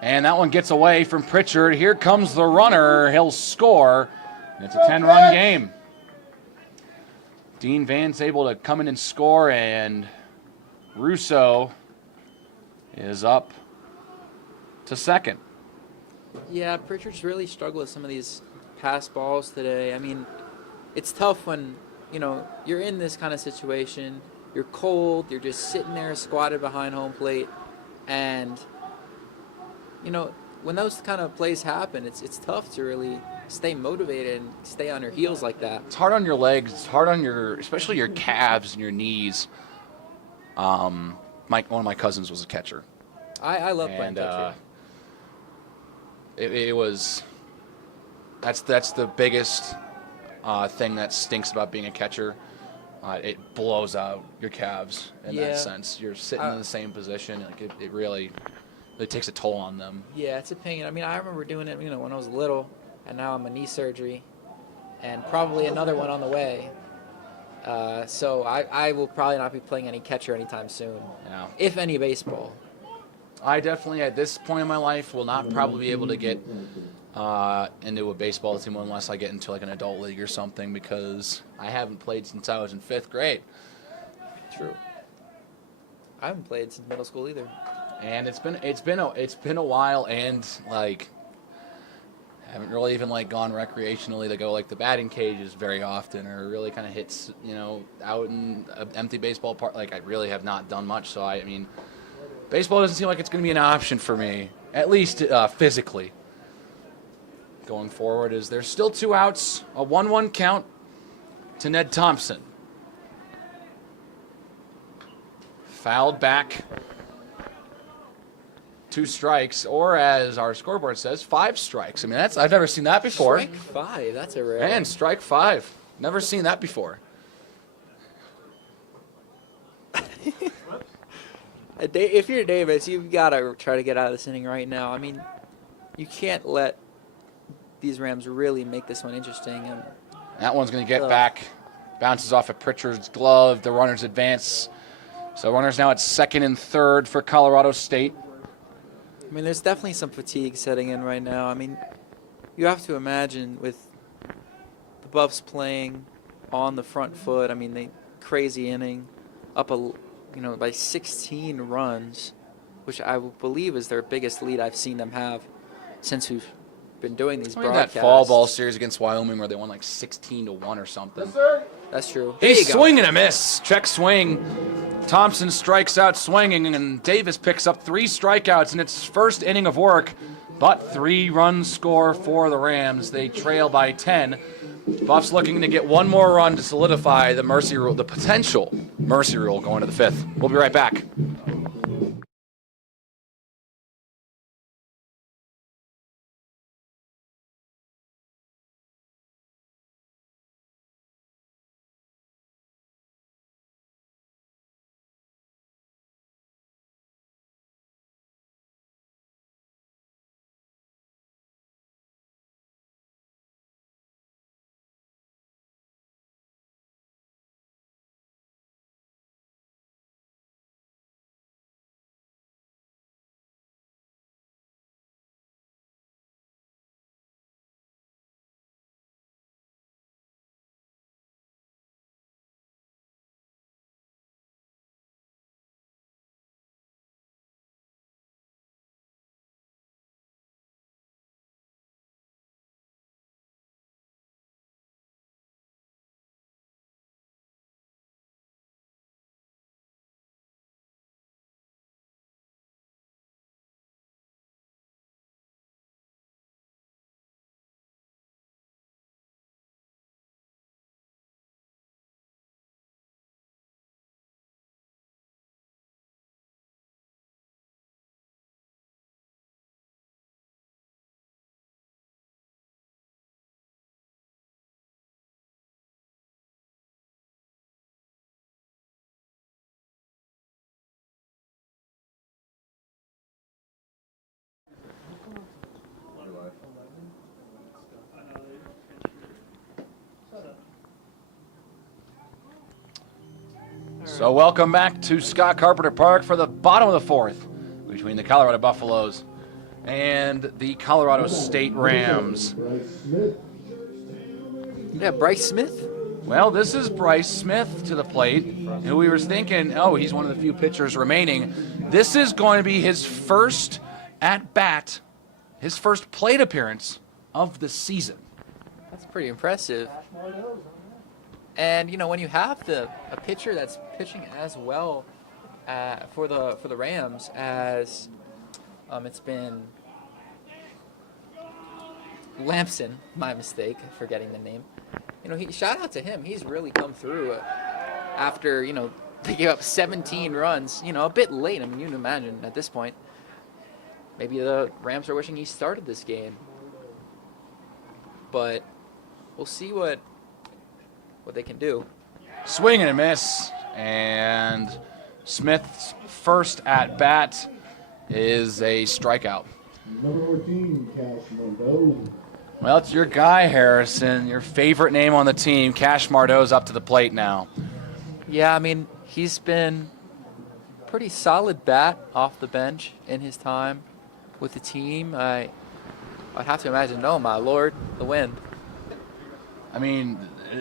And that one gets away from Pritchard. Here comes the runner. He'll score. And it's a 10-run game. Dean Vance able to come in and score, and Russo is up to second. Yeah, Pritchard's really struggled with some of these pass balls today. I mean, it's tough when, you're in this kind of situation. You're cold. You're just sitting there squatted behind home plate. And, when those kind of plays happen, it's tough to really stay motivated and stay on your heels like that. It's hard on your legs. It's hard on especially your calves and your knees. One of my cousins was a catcher. I love playing catcher. It was. That's the biggest thing that stinks about being a catcher. It blows out your calves in that sense. You're sitting in the same position. Like it really takes a toll on them. Yeah, it's a pain. I mean, I remember doing it, when I was little, and now I'm a knee surgery, and probably another one on the way. So I will probably not be playing any catcher anytime soon, if any baseball. I definitely, at this point in my life, will not probably be able to get into a baseball team unless I get into like an adult league or something, because I haven't played since I was in 5th grade. True. I haven't played since middle school either. And it's been a while, and like haven't really even like gone recreationally to go like the batting cages very often, or really kind of hits out in an empty baseball park. Like I really have not done much. So I mean, baseball doesn't seem like it's going to be an option for me, at least physically. Going forward, is there's still 2 outs, a 1-1 count to Ned Thompson. Fouled back. 2 strikes, or as our scoreboard says, 5 strikes. I mean, I've never seen that before. Strike 5, that's a rare. Man, strike 5. Never seen that before. If you're Davis, you've got to try to get out of this inning right now. I mean, you can't let these Rams really make this one interesting. And that one's going to get back. Bounces off of Pritchard's glove. The runners advance. So runners now at 2nd and 3rd for Colorado State. I mean, there's definitely some fatigue setting in right now. I mean, you have to imagine with the Buffs playing on the front foot. I mean, crazy inning, up by 16 runs, which I believe is their biggest lead I've seen them have since we've been doing these broadcasts. That fall ball series against Wyoming where they won like 16-1 or something. Yes, sir. That's true. He's swinging a miss. Check swing. Thompson strikes out swinging, and Davis picks up 3 strikeouts in its first inning of work, but 3-run score for the Rams. They trail by 10. Buffs looking to get 1 more run to solidify the mercy rule, the potential mercy rule going to the 5th. We'll be right back. So welcome back to Scott Carpenter Park for the bottom of the 4th between the Colorado Buffaloes and the Colorado State Rams. Yeah, Bryce Smith. Well, this is Bryce Smith to the plate, who we were thinking, he's one of the few pitchers remaining. This is going to be his first at-bat, his first plate appearance of the season. That's pretty impressive. And when you have a pitcher that's pitching as well for the Rams as it's been Lampson, my mistake, forgetting the name. Shout out to him. He's really come through after, they gave up 17 runs, a bit late. I mean, you can imagine at this point. Maybe the Rams are wishing he started this game. But we'll see what they can do. Swing and a miss. And Smith's first at bat is a strikeout. Number 14, Cash Mondo. Well, it's your guy, Harrison. Your favorite name on the team. Cash Mardeau's up to the plate now. Yeah, I mean, he's been pretty solid bat off the bench in his time with the team. I'd have to imagine, no, my lord, the wind. I mean,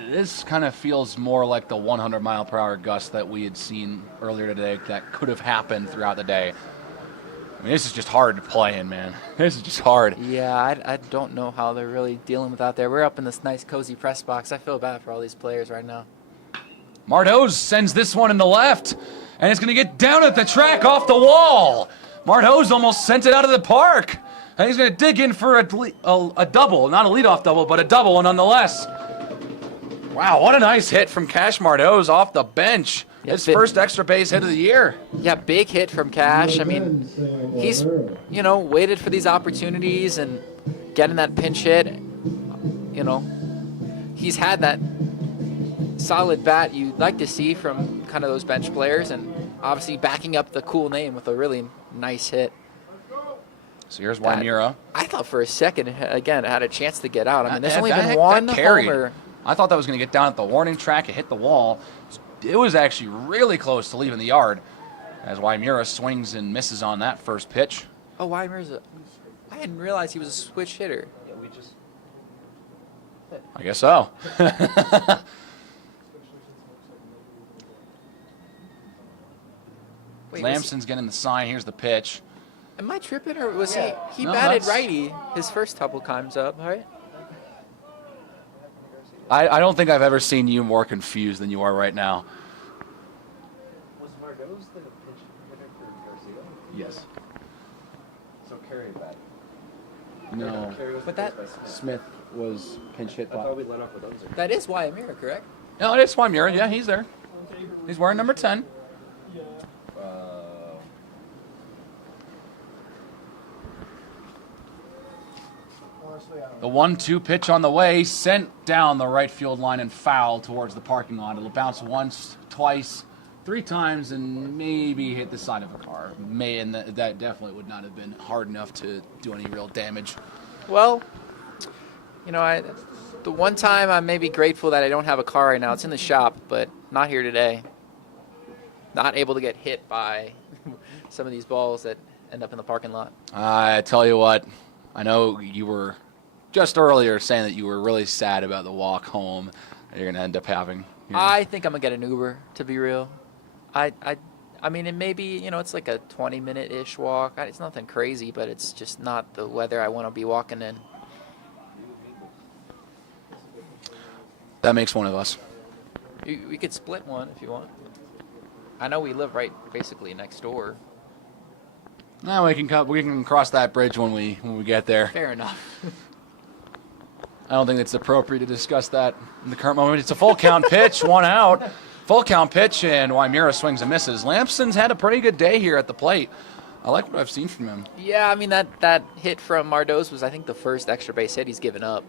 this kind of feels more like the 100-mile-per-hour gust that we had seen earlier today that could have happened throughout the day. I mean, this is just hard to play in, man. This is just hard. Yeah, I don't know how they're really dealing with out there. We're up in this nice, cozy press box. I feel bad for all these players right now. Mardeau sends this one in the left, and it's going to get down at the track off the wall. Mardeau's almost sent it out of the park. And he's going to dig in for a double, not a leadoff double, but a double nonetheless. Wow, what a nice hit from Cash Mardeau's off the bench. Yeah, His first extra base hit of the year. Yeah, big hit from Cash. I mean, he's, waited for these opportunities and getting that pinch hit. He's had that solid bat you'd like to see from kind of those bench players, and obviously backing up the cool name with a really nice hit. So here's Wymira. I thought for a second, again, it had a chance to get out. I mean, there's That- only that- been one that carried. homer. I thought that was going to get down at the warning track. It hit the wall. It was actually really close to leaving the yard as Wymira swings and misses on that first pitch. Oh, Weimara's I didn't realize he was a switch hitter. I guess so. Wait, Lampson's getting the sign. Here's the pitch. am I tripping, or was he No, batted that's- righty his first couple times up, right? I don't think I've ever seen you more confused than you are right now. Was Mardo's the pitch hitter for Garcia? Yes. So Carey bat. No. Carey was But replaced that- by Smith. Smith was pinch hit I thought we let off with Unzer. That is Waimura, correct? No, it's Wymira. Yeah, he's there. He's wearing number 10. Honestly, I don't The 1-2 pitch on the way, sent down the right field line and foul towards the parking lot. It'll bounce once, twice, 3 times, and maybe hit the side of a car. And that definitely would not have been hard enough to do any real damage. Well, the one time I'm maybe grateful that I don't have a car right now. It's in the shop, but not here today. Not able to get hit by some of these balls that end up in the parking lot. I tell you what, I know you were just earlier saying that you were really sad about the walk home that you're going to end up having. Here. I think I'm gonna get an Uber, to be real. I mean, it may be, it's like a 20-minute-ish walk. It's nothing crazy, but it's just not the weather I want to be walking in. That makes one of us. We could split one if you want. I know we live right basically next door. No, we can cross that bridge when we get there. Fair enough. I don't think it's appropriate to discuss that in the current moment. It's a full count pitch, 1 out. Full count pitch, and Wymira swings and misses. Lampson's had a pretty good day here at the plate. I like what I've seen from him. Yeah, I mean, that hit from Mardos was, I think, the first extra base hit he's given up.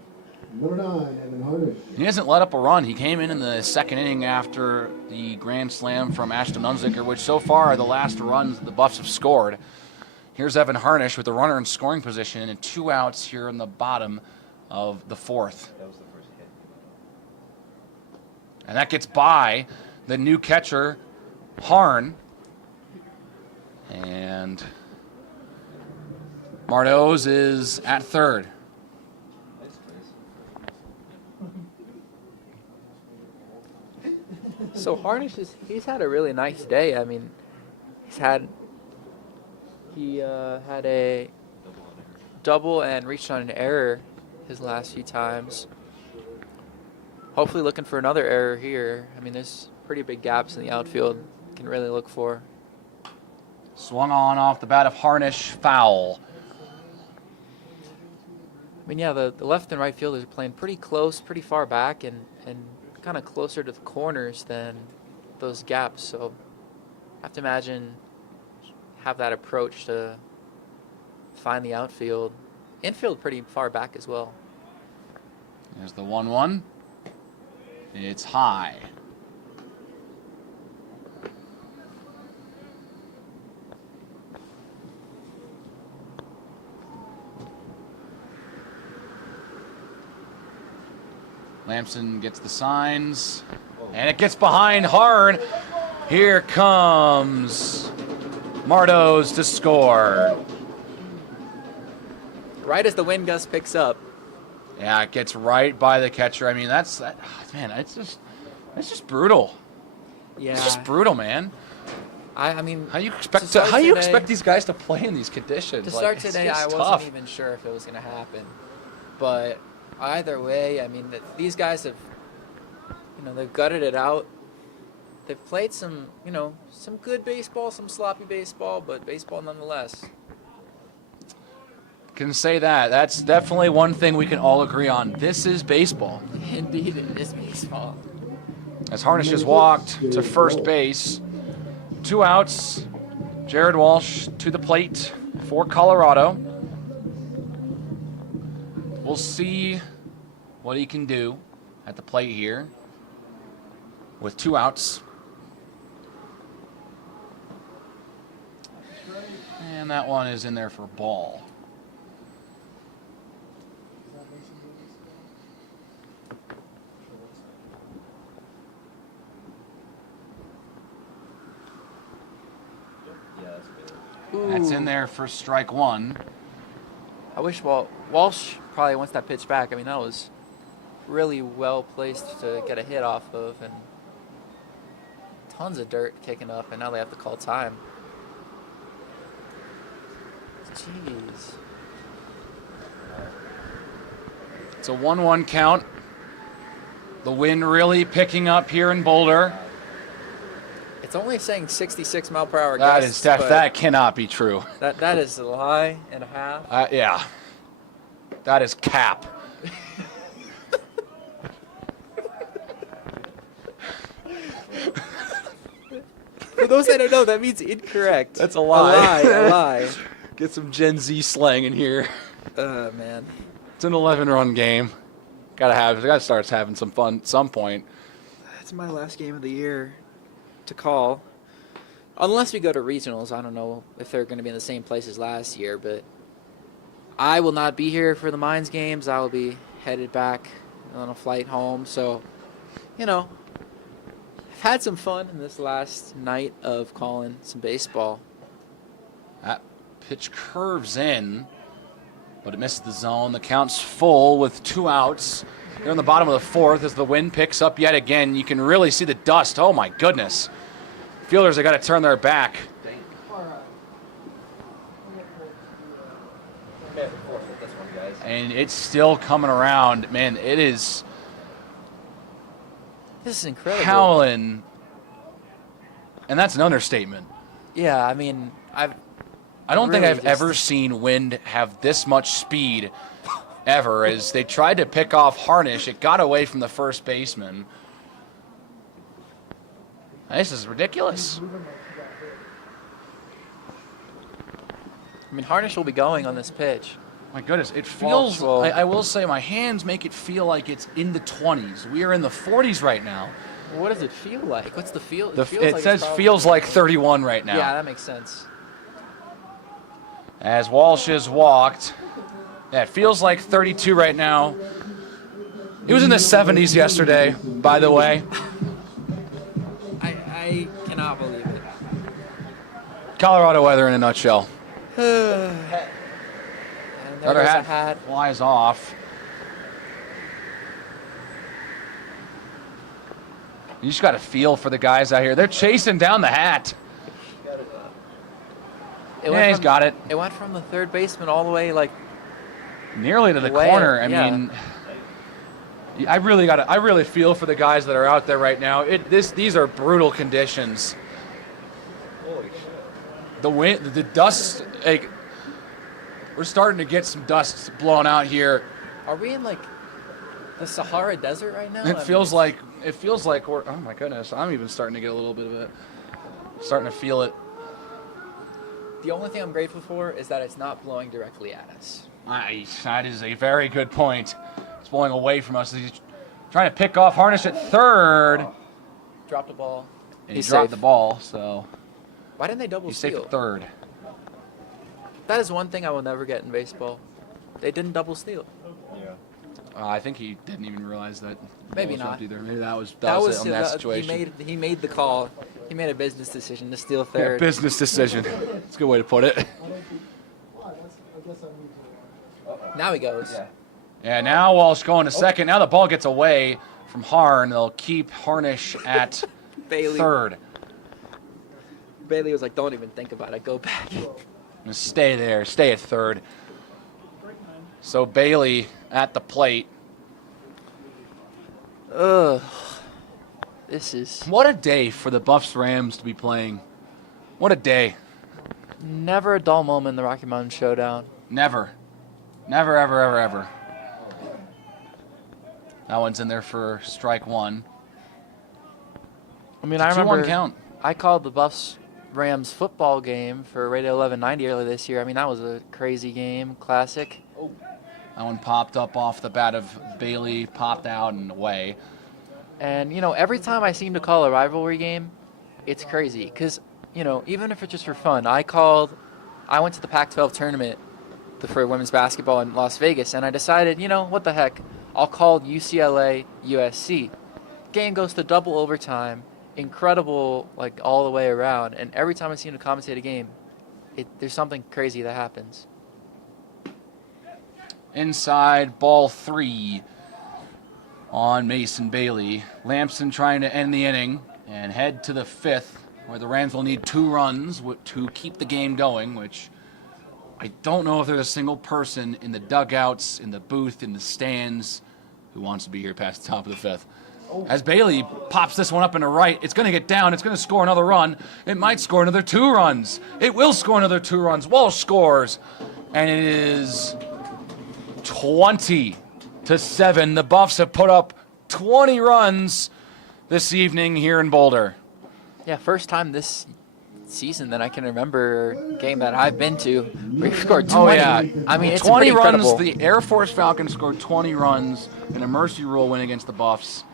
Number 9, Evan Harnish. He hasn't let up a run. He came in the second inning after the grand slam from Ashton Unzicker, which so far are the last runs the Buffs have scored. Here's Evan Harnish with the runner in scoring position and 2 outs here in the bottom of the 4th. That was the first hit. And that gets by the new catcher, Harn. And Mardos is at third. Nice place. So Harnish he's had a really nice day. I mean, he had a double and reached on an error his last few times. Hopefully looking for another error here. I mean, there's pretty big gaps in the outfield can really look for. Swung on off the bat of Harnish, foul. I mean, yeah, the left and right fielders are playing pretty close, pretty far back, and kind of closer to the corners than those gaps. So I have to imagine have that approach to find the outfield. Infield pretty far back as well. There's the 1-1. It's high. Lamson gets the signs, and it gets behind hard. Here comes Mardos to score. Right as the wind gust picks up. Yeah, it gets right by the catcher. I mean, man, it's just brutal. Yeah. It's just brutal, man. I mean, How you expect today- these guys to play in these conditions? To start it's today, just I tough. wasn't even sure if it was going to happen. But either way, I mean, these guys have, they've gutted it out. They've played some good baseball, some sloppy baseball, but baseball nonetheless. Can say that. That's definitely one thing we can all agree on. This is baseball. Indeed, it is baseball. As Harnish has walked to first base, 2 outs. Jared Walsh to the plate for Colorado. We'll see what he can do at the plate here with 2 outs. And that one is in there for ball. Yeah, that's good. That's in there for strike 1. I wish Walsh probably wants that pitch back. I mean, that was really well placed to get a hit off of, and tons of dirt kicking up, and now they have to call time. Jeez. It's a 1-1 count. The wind really picking up here in Boulder. It's only saying 66 mile per hour That gusts, is but that cannot be true. that is a lie and a half. Yeah, that is cap. For those that don't know, that means incorrect. That's a lie. A lie. Get some Gen Z slang in here. Man. It's an 11-run game. Gotta start having some fun at some point. That's my last game of the year to call. Unless we go to regionals. I don't know if they're going to be in the same place as last year, but I will not be here for the Mines games. I will be headed back on a flight home. So, I've had some fun in this last night of calling some baseball. That pitch curves in, but it misses the zone. The count's full with 2 outs. They're in the bottom of the 4th as the wind picks up yet again. You can really see the dust. Oh, my goodness. Fielders have got to turn their back. And it's still coming around. Man, it is This is incredible. howling. And that's an understatement. Yeah, I mean, I don't think really I've ever seen wind have this much speed ever. As they tried to pick off Harnish, it got away from the first baseman. This is ridiculous. I mean, Harnish will be going on this pitch. My goodness, it feels, Well, I will say my hands make it feel like it's in the 20s. We are in the 40s right now. What does it feel like? What's the feel? It feels like it's says probably- feels like 31 right now. Yeah, that makes sense. As Walsh has walked. Yeah, it feels like 32 right now. It was in the 70s yesterday, by the way. I cannot believe it. Colorado weather in a nutshell. And there Another goes hat, a hat. flies off. You just got to feel for the guys out here. They're chasing down the hat. Yeah, he's got it. It went from the third baseman all the way, like, Nearly to the Way, corner. I yeah. mean, I really feel for the guys that are out there right now. These are brutal conditions. Holy shit. The wind, the dust, like, We're starting to get some dust blowing out here. Are we in like the Sahara Desert right now? It feels like we're. Oh my goodness! I'm even starting to get a little bit of it. Starting to feel it. The only thing I'm grateful for is that it's not blowing directly at us. That is a very good point. It's blowing away from us. He's trying to pick off Harnish at third. Dropped the ball. And he He's dropped safe. the ball, so Why didn't they double he's safe steal? at third. That is one thing I will never get in baseball. They didn't double steal. Yeah. I think he didn't even realize that. the Maybe ball was not. Either. Maybe that was it on that the- situation. He made the call. He made a business decision to steal Yeah, third. business decision. That's a good way to put it. I guess I need to. Now he goes. Yeah. Yeah, now Walsh going to second. Now the ball gets away from Harn. They'll keep Harnish at Bailey. third. Bailey was like, "Don't even think about it. Go back." Just stay there. Stay at third. So Bailey at the plate. Ugh. This is What a day for the Buffs Rams to be playing. What a day. never a dull moment in the Rocky Mountain Showdown. Never. Never, ever, ever, ever. That one's in there for strike one. I mean, It's a I remember 2-1 count. I called the Buffs Rams football game for Radio 1190 earlier this year. I mean, that was a crazy game, classic. That one popped up off the bat of Bailey, popped out and away. And, every time I seem to call a rivalry game, it's crazy. Because, even if it's just for fun, I went to the Pac-12 tournament for women's basketball in Las Vegas, and I decided, what the heck, I'll call UCLA USC. Game goes to double overtime, incredible, like, all the way around. And every time I seem to commentate a game, there's something crazy that happens. Inside, ball 3 on Mason Bailey. Lampson trying to end the inning and head to the 5th, where the Rams will need 2 runs to keep the game going, which I don't know if there's a single person in the dugouts, in the booth, in the stands who wants to be here past the top of the 5th. As Bailey pops this one up into right, it's going to get down. It's going to score another run. It might score another 2 runs. It will score another 2 runs. Walsh scores, and it is 20-7. The Buffs have put up 20 runs this evening here in Boulder. Yeah, first time this season that I can remember a game that I've been to where you scored 20. Oh, yeah. I mean, it's 20 pretty runs. incredible. The Air Force Falcons scored 20 runs in a mercy rule win against the Buffs.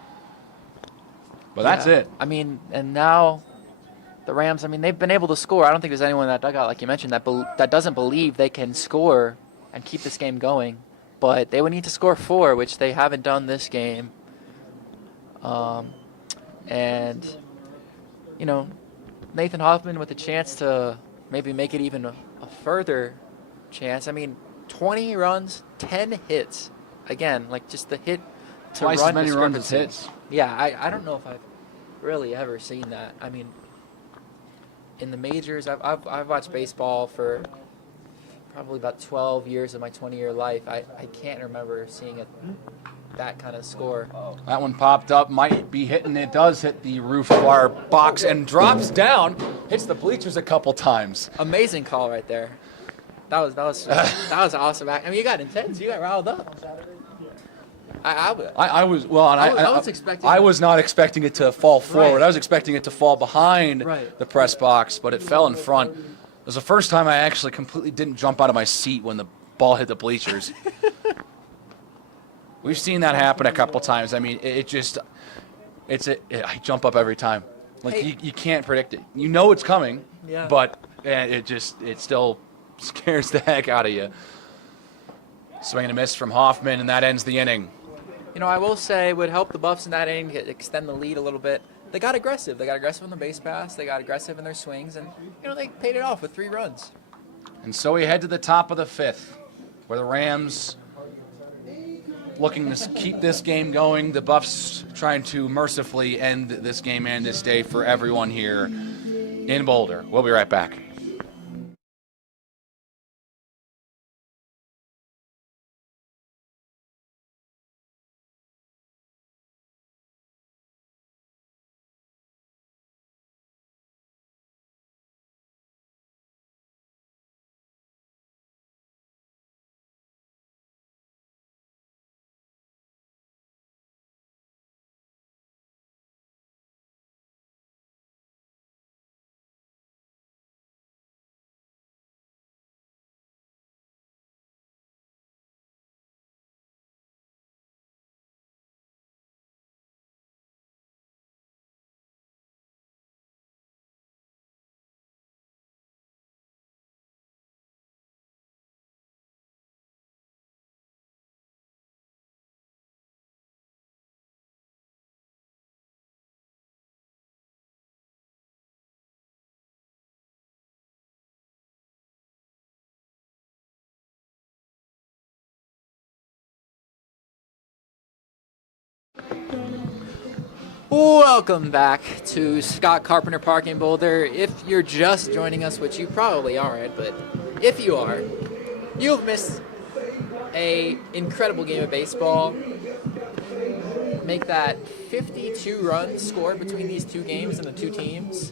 But that's Yeah. it. I mean, and now the Rams, they've been able to score. I don't think there's anyone in that dugout, like you mentioned, that doesn't believe they can score and keep this game going. But they would need to score 4, which they haven't done this game. And, Nathan Hoffman with a chance to maybe make it even a further chance. 20 runs, 10 hits. Again, like just the hit to Twice run as many runs as discrepancy. hits. Yeah, I don't know if I've really ever seen that. In the majors, I've watched baseball for probably about 12 years of my 20-year life. I can't remember seeing that kind of score. That one popped up, might be hitting. It does hit the roof of our box and drops down, hits the bleachers a couple times. Amazing call right there. That was awesome. You got intense. You got riled up. I was expecting. I was not expecting it to fall forward. Right. I was expecting it to fall behind Right. the press box, but it fell in front. It was the first time I actually completely didn't jump out of my seat when the ball hit the bleachers. We've seen that happen a couple times. I jump up every time. Like Hey. you can't predict it. You know it's coming, Yeah. but it still scares the heck out of you. Swing and a miss from Hoffman, and that ends the inning. I will say, would help the Buffs in that inning extend the lead a little bit. They got aggressive. They got aggressive on the base pass. They got aggressive in their swings, and they paid it off with 3 runs. And so we head to the top of the 5th, where the Rams looking to keep this game going. The Buffs trying to mercifully end this game and this day for everyone here in Boulder. We'll be right back. Welcome back to Scott Carpenter Park in Boulder. If you're just joining us, which you probably aren't, but if you are, you've missed a incredible game of baseball. Make that 52 runs scored between these two games and the two teams.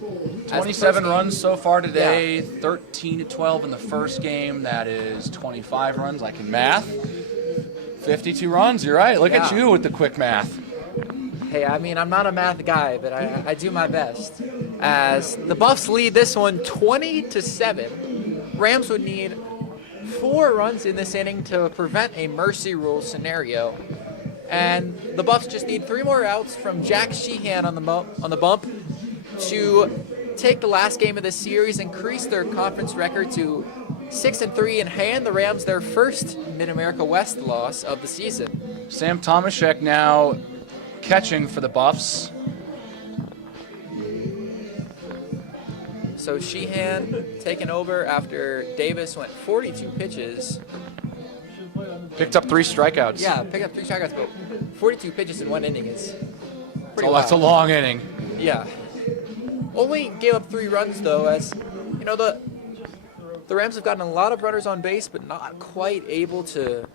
27 runs so far today, 13 to 12 in the first game. That is 25 runs. I can math. 52 runs, you're right. Look at you with the quick math. Hey, I mean, I'm not a math guy, but I do my best. As the Buffs lead this one 20-7, Rams would need 4 runs in this inning to prevent a mercy rule scenario. And the Buffs just need 3 more outs from Jack Sheehan on the bump to take the last game of the series, increase their conference record to 6-3, and hand the Rams their first Mid-America West loss of the season. Sam Tomaszek now catching for the Buffs. So Sheehan taking over after Davis went 42 pitches. Picked up 3 strikeouts. Yeah, picked up 3 strikeouts, but 42 pitches in 1 inning is pretty That's a wild. long inning. Yeah. Only gave up 3 runs, though, as, you know, the Rams have gotten a lot of runners on base, but not quite able to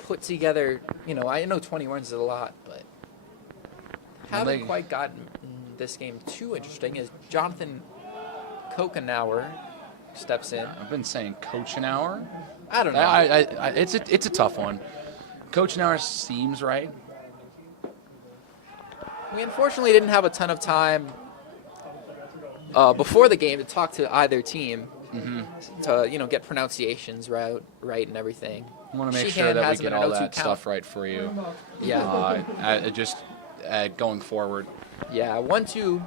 put together, you know, I know 20 runs is a lot, but haven't quite gotten this game too interesting as Jonathan Kokenauer steps in. I've been saying Kokenauer. I don't know. It's a tough one. Kokenauer seems right. We unfortunately didn't have a ton of time before the game to talk to either team to, you know, get pronunciations right and everything. I want to make Sheehan sure that has we him get in an all 0-2 that count. stuff right for you. Yeah. Just going forward. Yeah, 1-2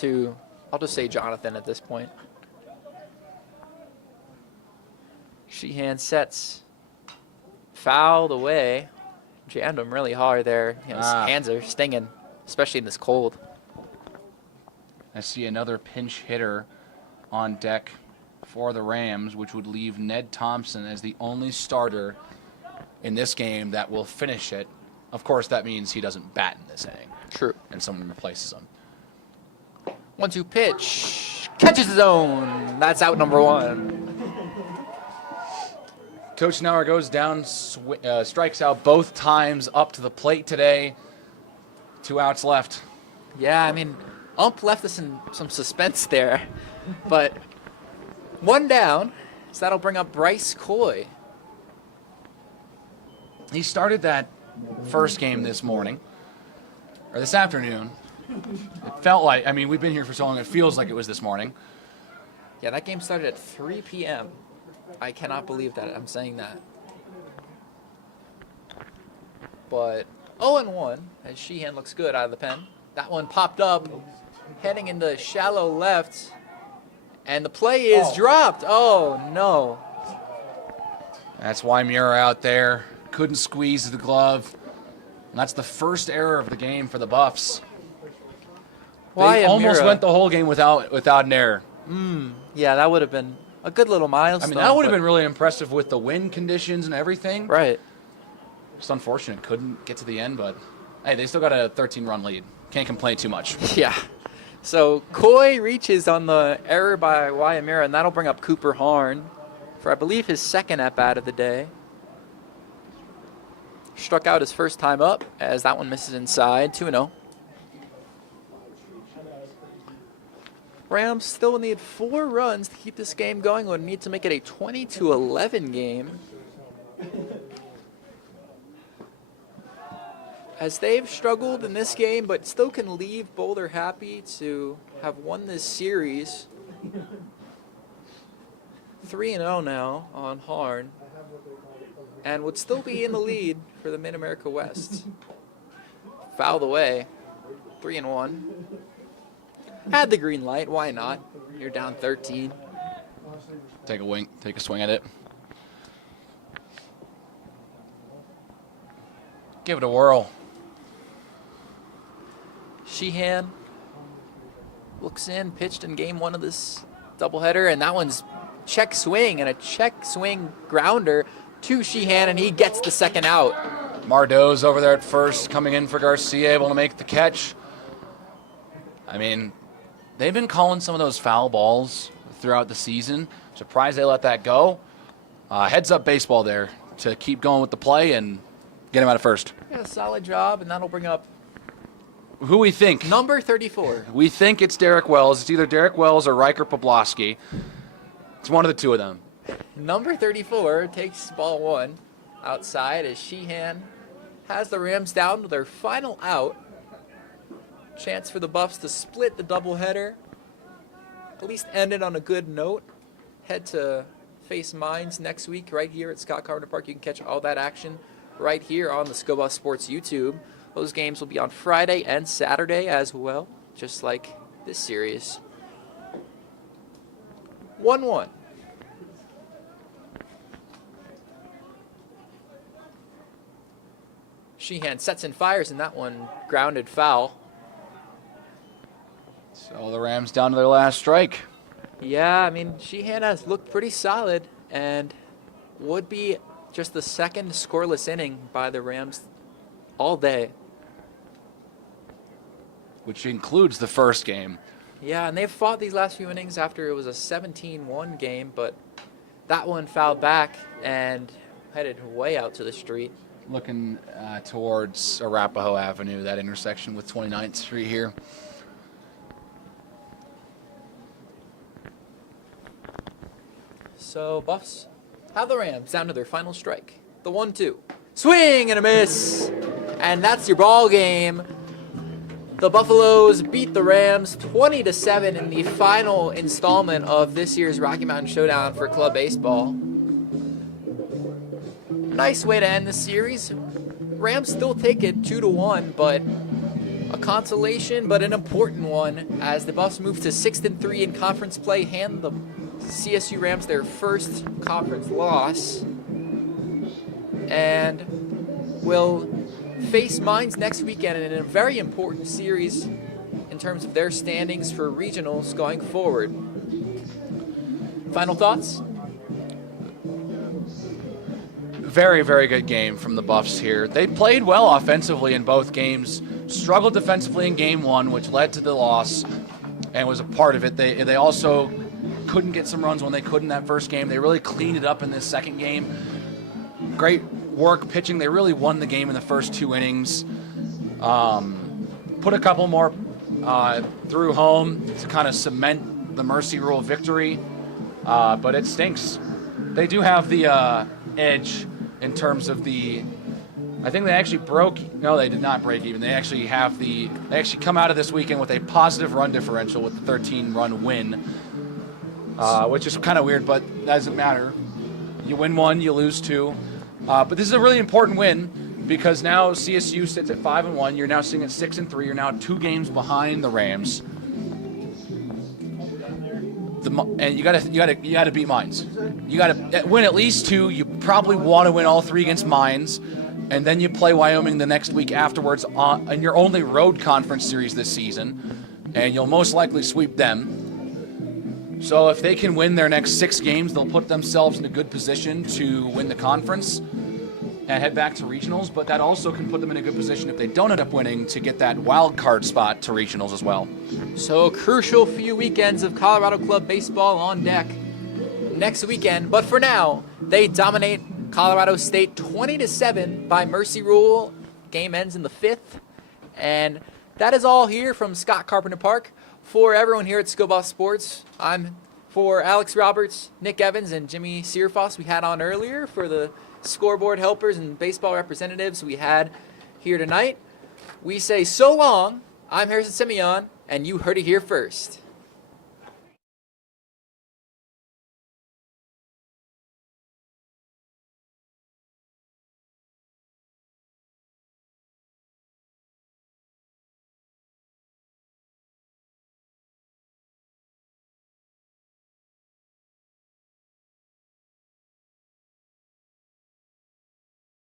to, I'll just say Jonathan at this point. Sheehan sets, fouled away, jammed him really hard there. You know, his hands are stinging, especially in this cold. I see another pinch hitter on deck for the Rams, which would leave Ned Thompson as the only starter in this game that will finish it. Of course, that means he doesn't bat in this inning. True. And someone replaces him. 1-2 pitch, catches his own. That's out number 1. Coach Nauer goes down, strikes out both times up to the plate today. 2 outs left. Yeah, I mean, Ump left us in some suspense there, but 1 down, so that'll bring up Bryce Coy. He started that first game this morning, or this afternoon. It felt like, I mean, we've been here for so long, it feels like it was this morning. Yeah, that game started at 3 p.m. I cannot believe that I'm saying that. But 0-1, as Sheehan looks good out of the pen. That one popped up, heading into shallow left, and the play is dropped. Oh, no. That's why Muir out there couldn't squeeze the glove. And that's the first error of the game for the Buffs. They almost went the whole game without an error. Yeah, that would have been a good little milestone. I mean, that would have been really impressive with the wind conditions and everything. Right. Just unfortunate. Couldn't get to the end, but hey, they still got a 13-run lead. Can't complain too much. Yeah. So Coy reaches on the error by Wyamira, and that'll bring up Cooper Harn for, I believe, his second at-bat of the day. Struck out his first time up, as that one misses inside, 2-0. Rams still need 4 runs to keep this game going. Would need to make it a 20-11 game. As they've struggled in this game, but still can leave Boulder happy to have won this series. 3-0 now on Harn, and would still be in the lead for the Mid-America West. Fouled away, 3-1. Had the green light, why not? You're down 13. Take a swing at it. Give it a whirl. Sheehan looks in, pitched in game 1 of this doubleheader, and that one's check swing and a check swing grounder to Sheehan, and he gets the second out. Mardo's over there at first, coming in for Garcia, able to make the catch. I mean, they've been calling some of those foul balls throughout the season. Surprised they let that go. Heads up baseball there to keep going with the play and get him out of first. Yeah, solid job, and that'll bring up Who we think? number 34. We think it's Derek Wells. It's either Derek Wells or Riker Poblowski. It's one of the two of them. Number 34 takes ball 1 outside as Sheehan has the Rams down to their final out. Chance for the Buffs to split the doubleheader. At least end it on a good note. Head to face Mines next week right here at Scott Carpenter Park. You can catch all that action right here on the Scoba Sports YouTube. Those games will be on Friday and Saturday as well, just like this series. 1-1. Sheehan sets and fires, and that one grounded foul. So the Rams down to their last strike. Yeah, I mean, Sheehan has looked pretty solid and would be just the second scoreless inning by the Rams all day. Which includes the first game. Yeah, and they've fought these last few innings after it was a 17-1 game, but that one fouled back and headed way out to the street. Looking towards Arapahoe Avenue, that intersection with 29th Street here. So Buffs have the Rams down to their final strike. The 1-2. Swing and a miss. And that's your ball game. The Buffaloes beat the Rams 20-7 in the final installment of this year's Rocky Mountain Showdown for club baseball. Nice way to end the series. Rams still take it 2-1, but a consolation, but an important one as the Buffs move to 6-3 in conference play, hand the CSU Rams their first conference loss, and will face Mines next weekend in a very important series in terms of their standings for regionals going forward. Final thoughts? Very, very good game from the Buffs here. They played well offensively in both games, struggled defensively in game 1, which led to the loss and was a part of it. They also couldn't get some runs when they could in that first game. They really cleaned it up in this second game. Great work pitching. They really won the game in the first 2 innings. Put a couple more through home to kind of cement the Mercy Rule victory, but it stinks. They do have the edge in terms of I think they actually no, they did not break even. They actually come out of this weekend with a positive run differential with the 13-run win, which is kind of weird, but that doesn't matter. You win 1, you lose 2. But this is a really important win because now CSU sits at 5-1. You're now sitting at 6-3. You're now 2 games behind the Rams. And you gotta beat Mines. You gotta win at least 2. You probably want to win all 3 against Mines, and then you play Wyoming the next week afterwards in your only road conference series this season, and you'll most likely sweep them. So if they can win their next 6 games, they'll put themselves in a good position to win the conference and head back to regionals, but that also can put them in a good position if they don't end up winning to get that wild card spot to regionals as well. So a crucial few weekends of Colorado Club baseball on deck next weekend, but for now, they dominate Colorado State 20-7 by Mercy Rule. Game ends in the 5th, and that is all here from Scott Carpenter Park. For everyone here at Scoba Sports, for Alex Roberts, Nick Evans, and Jimmy Searfoss we had on earlier, for the scoreboard helpers and baseball representatives we had here tonight. We say so long. I'm Harrison Simeon, and you heard it here first.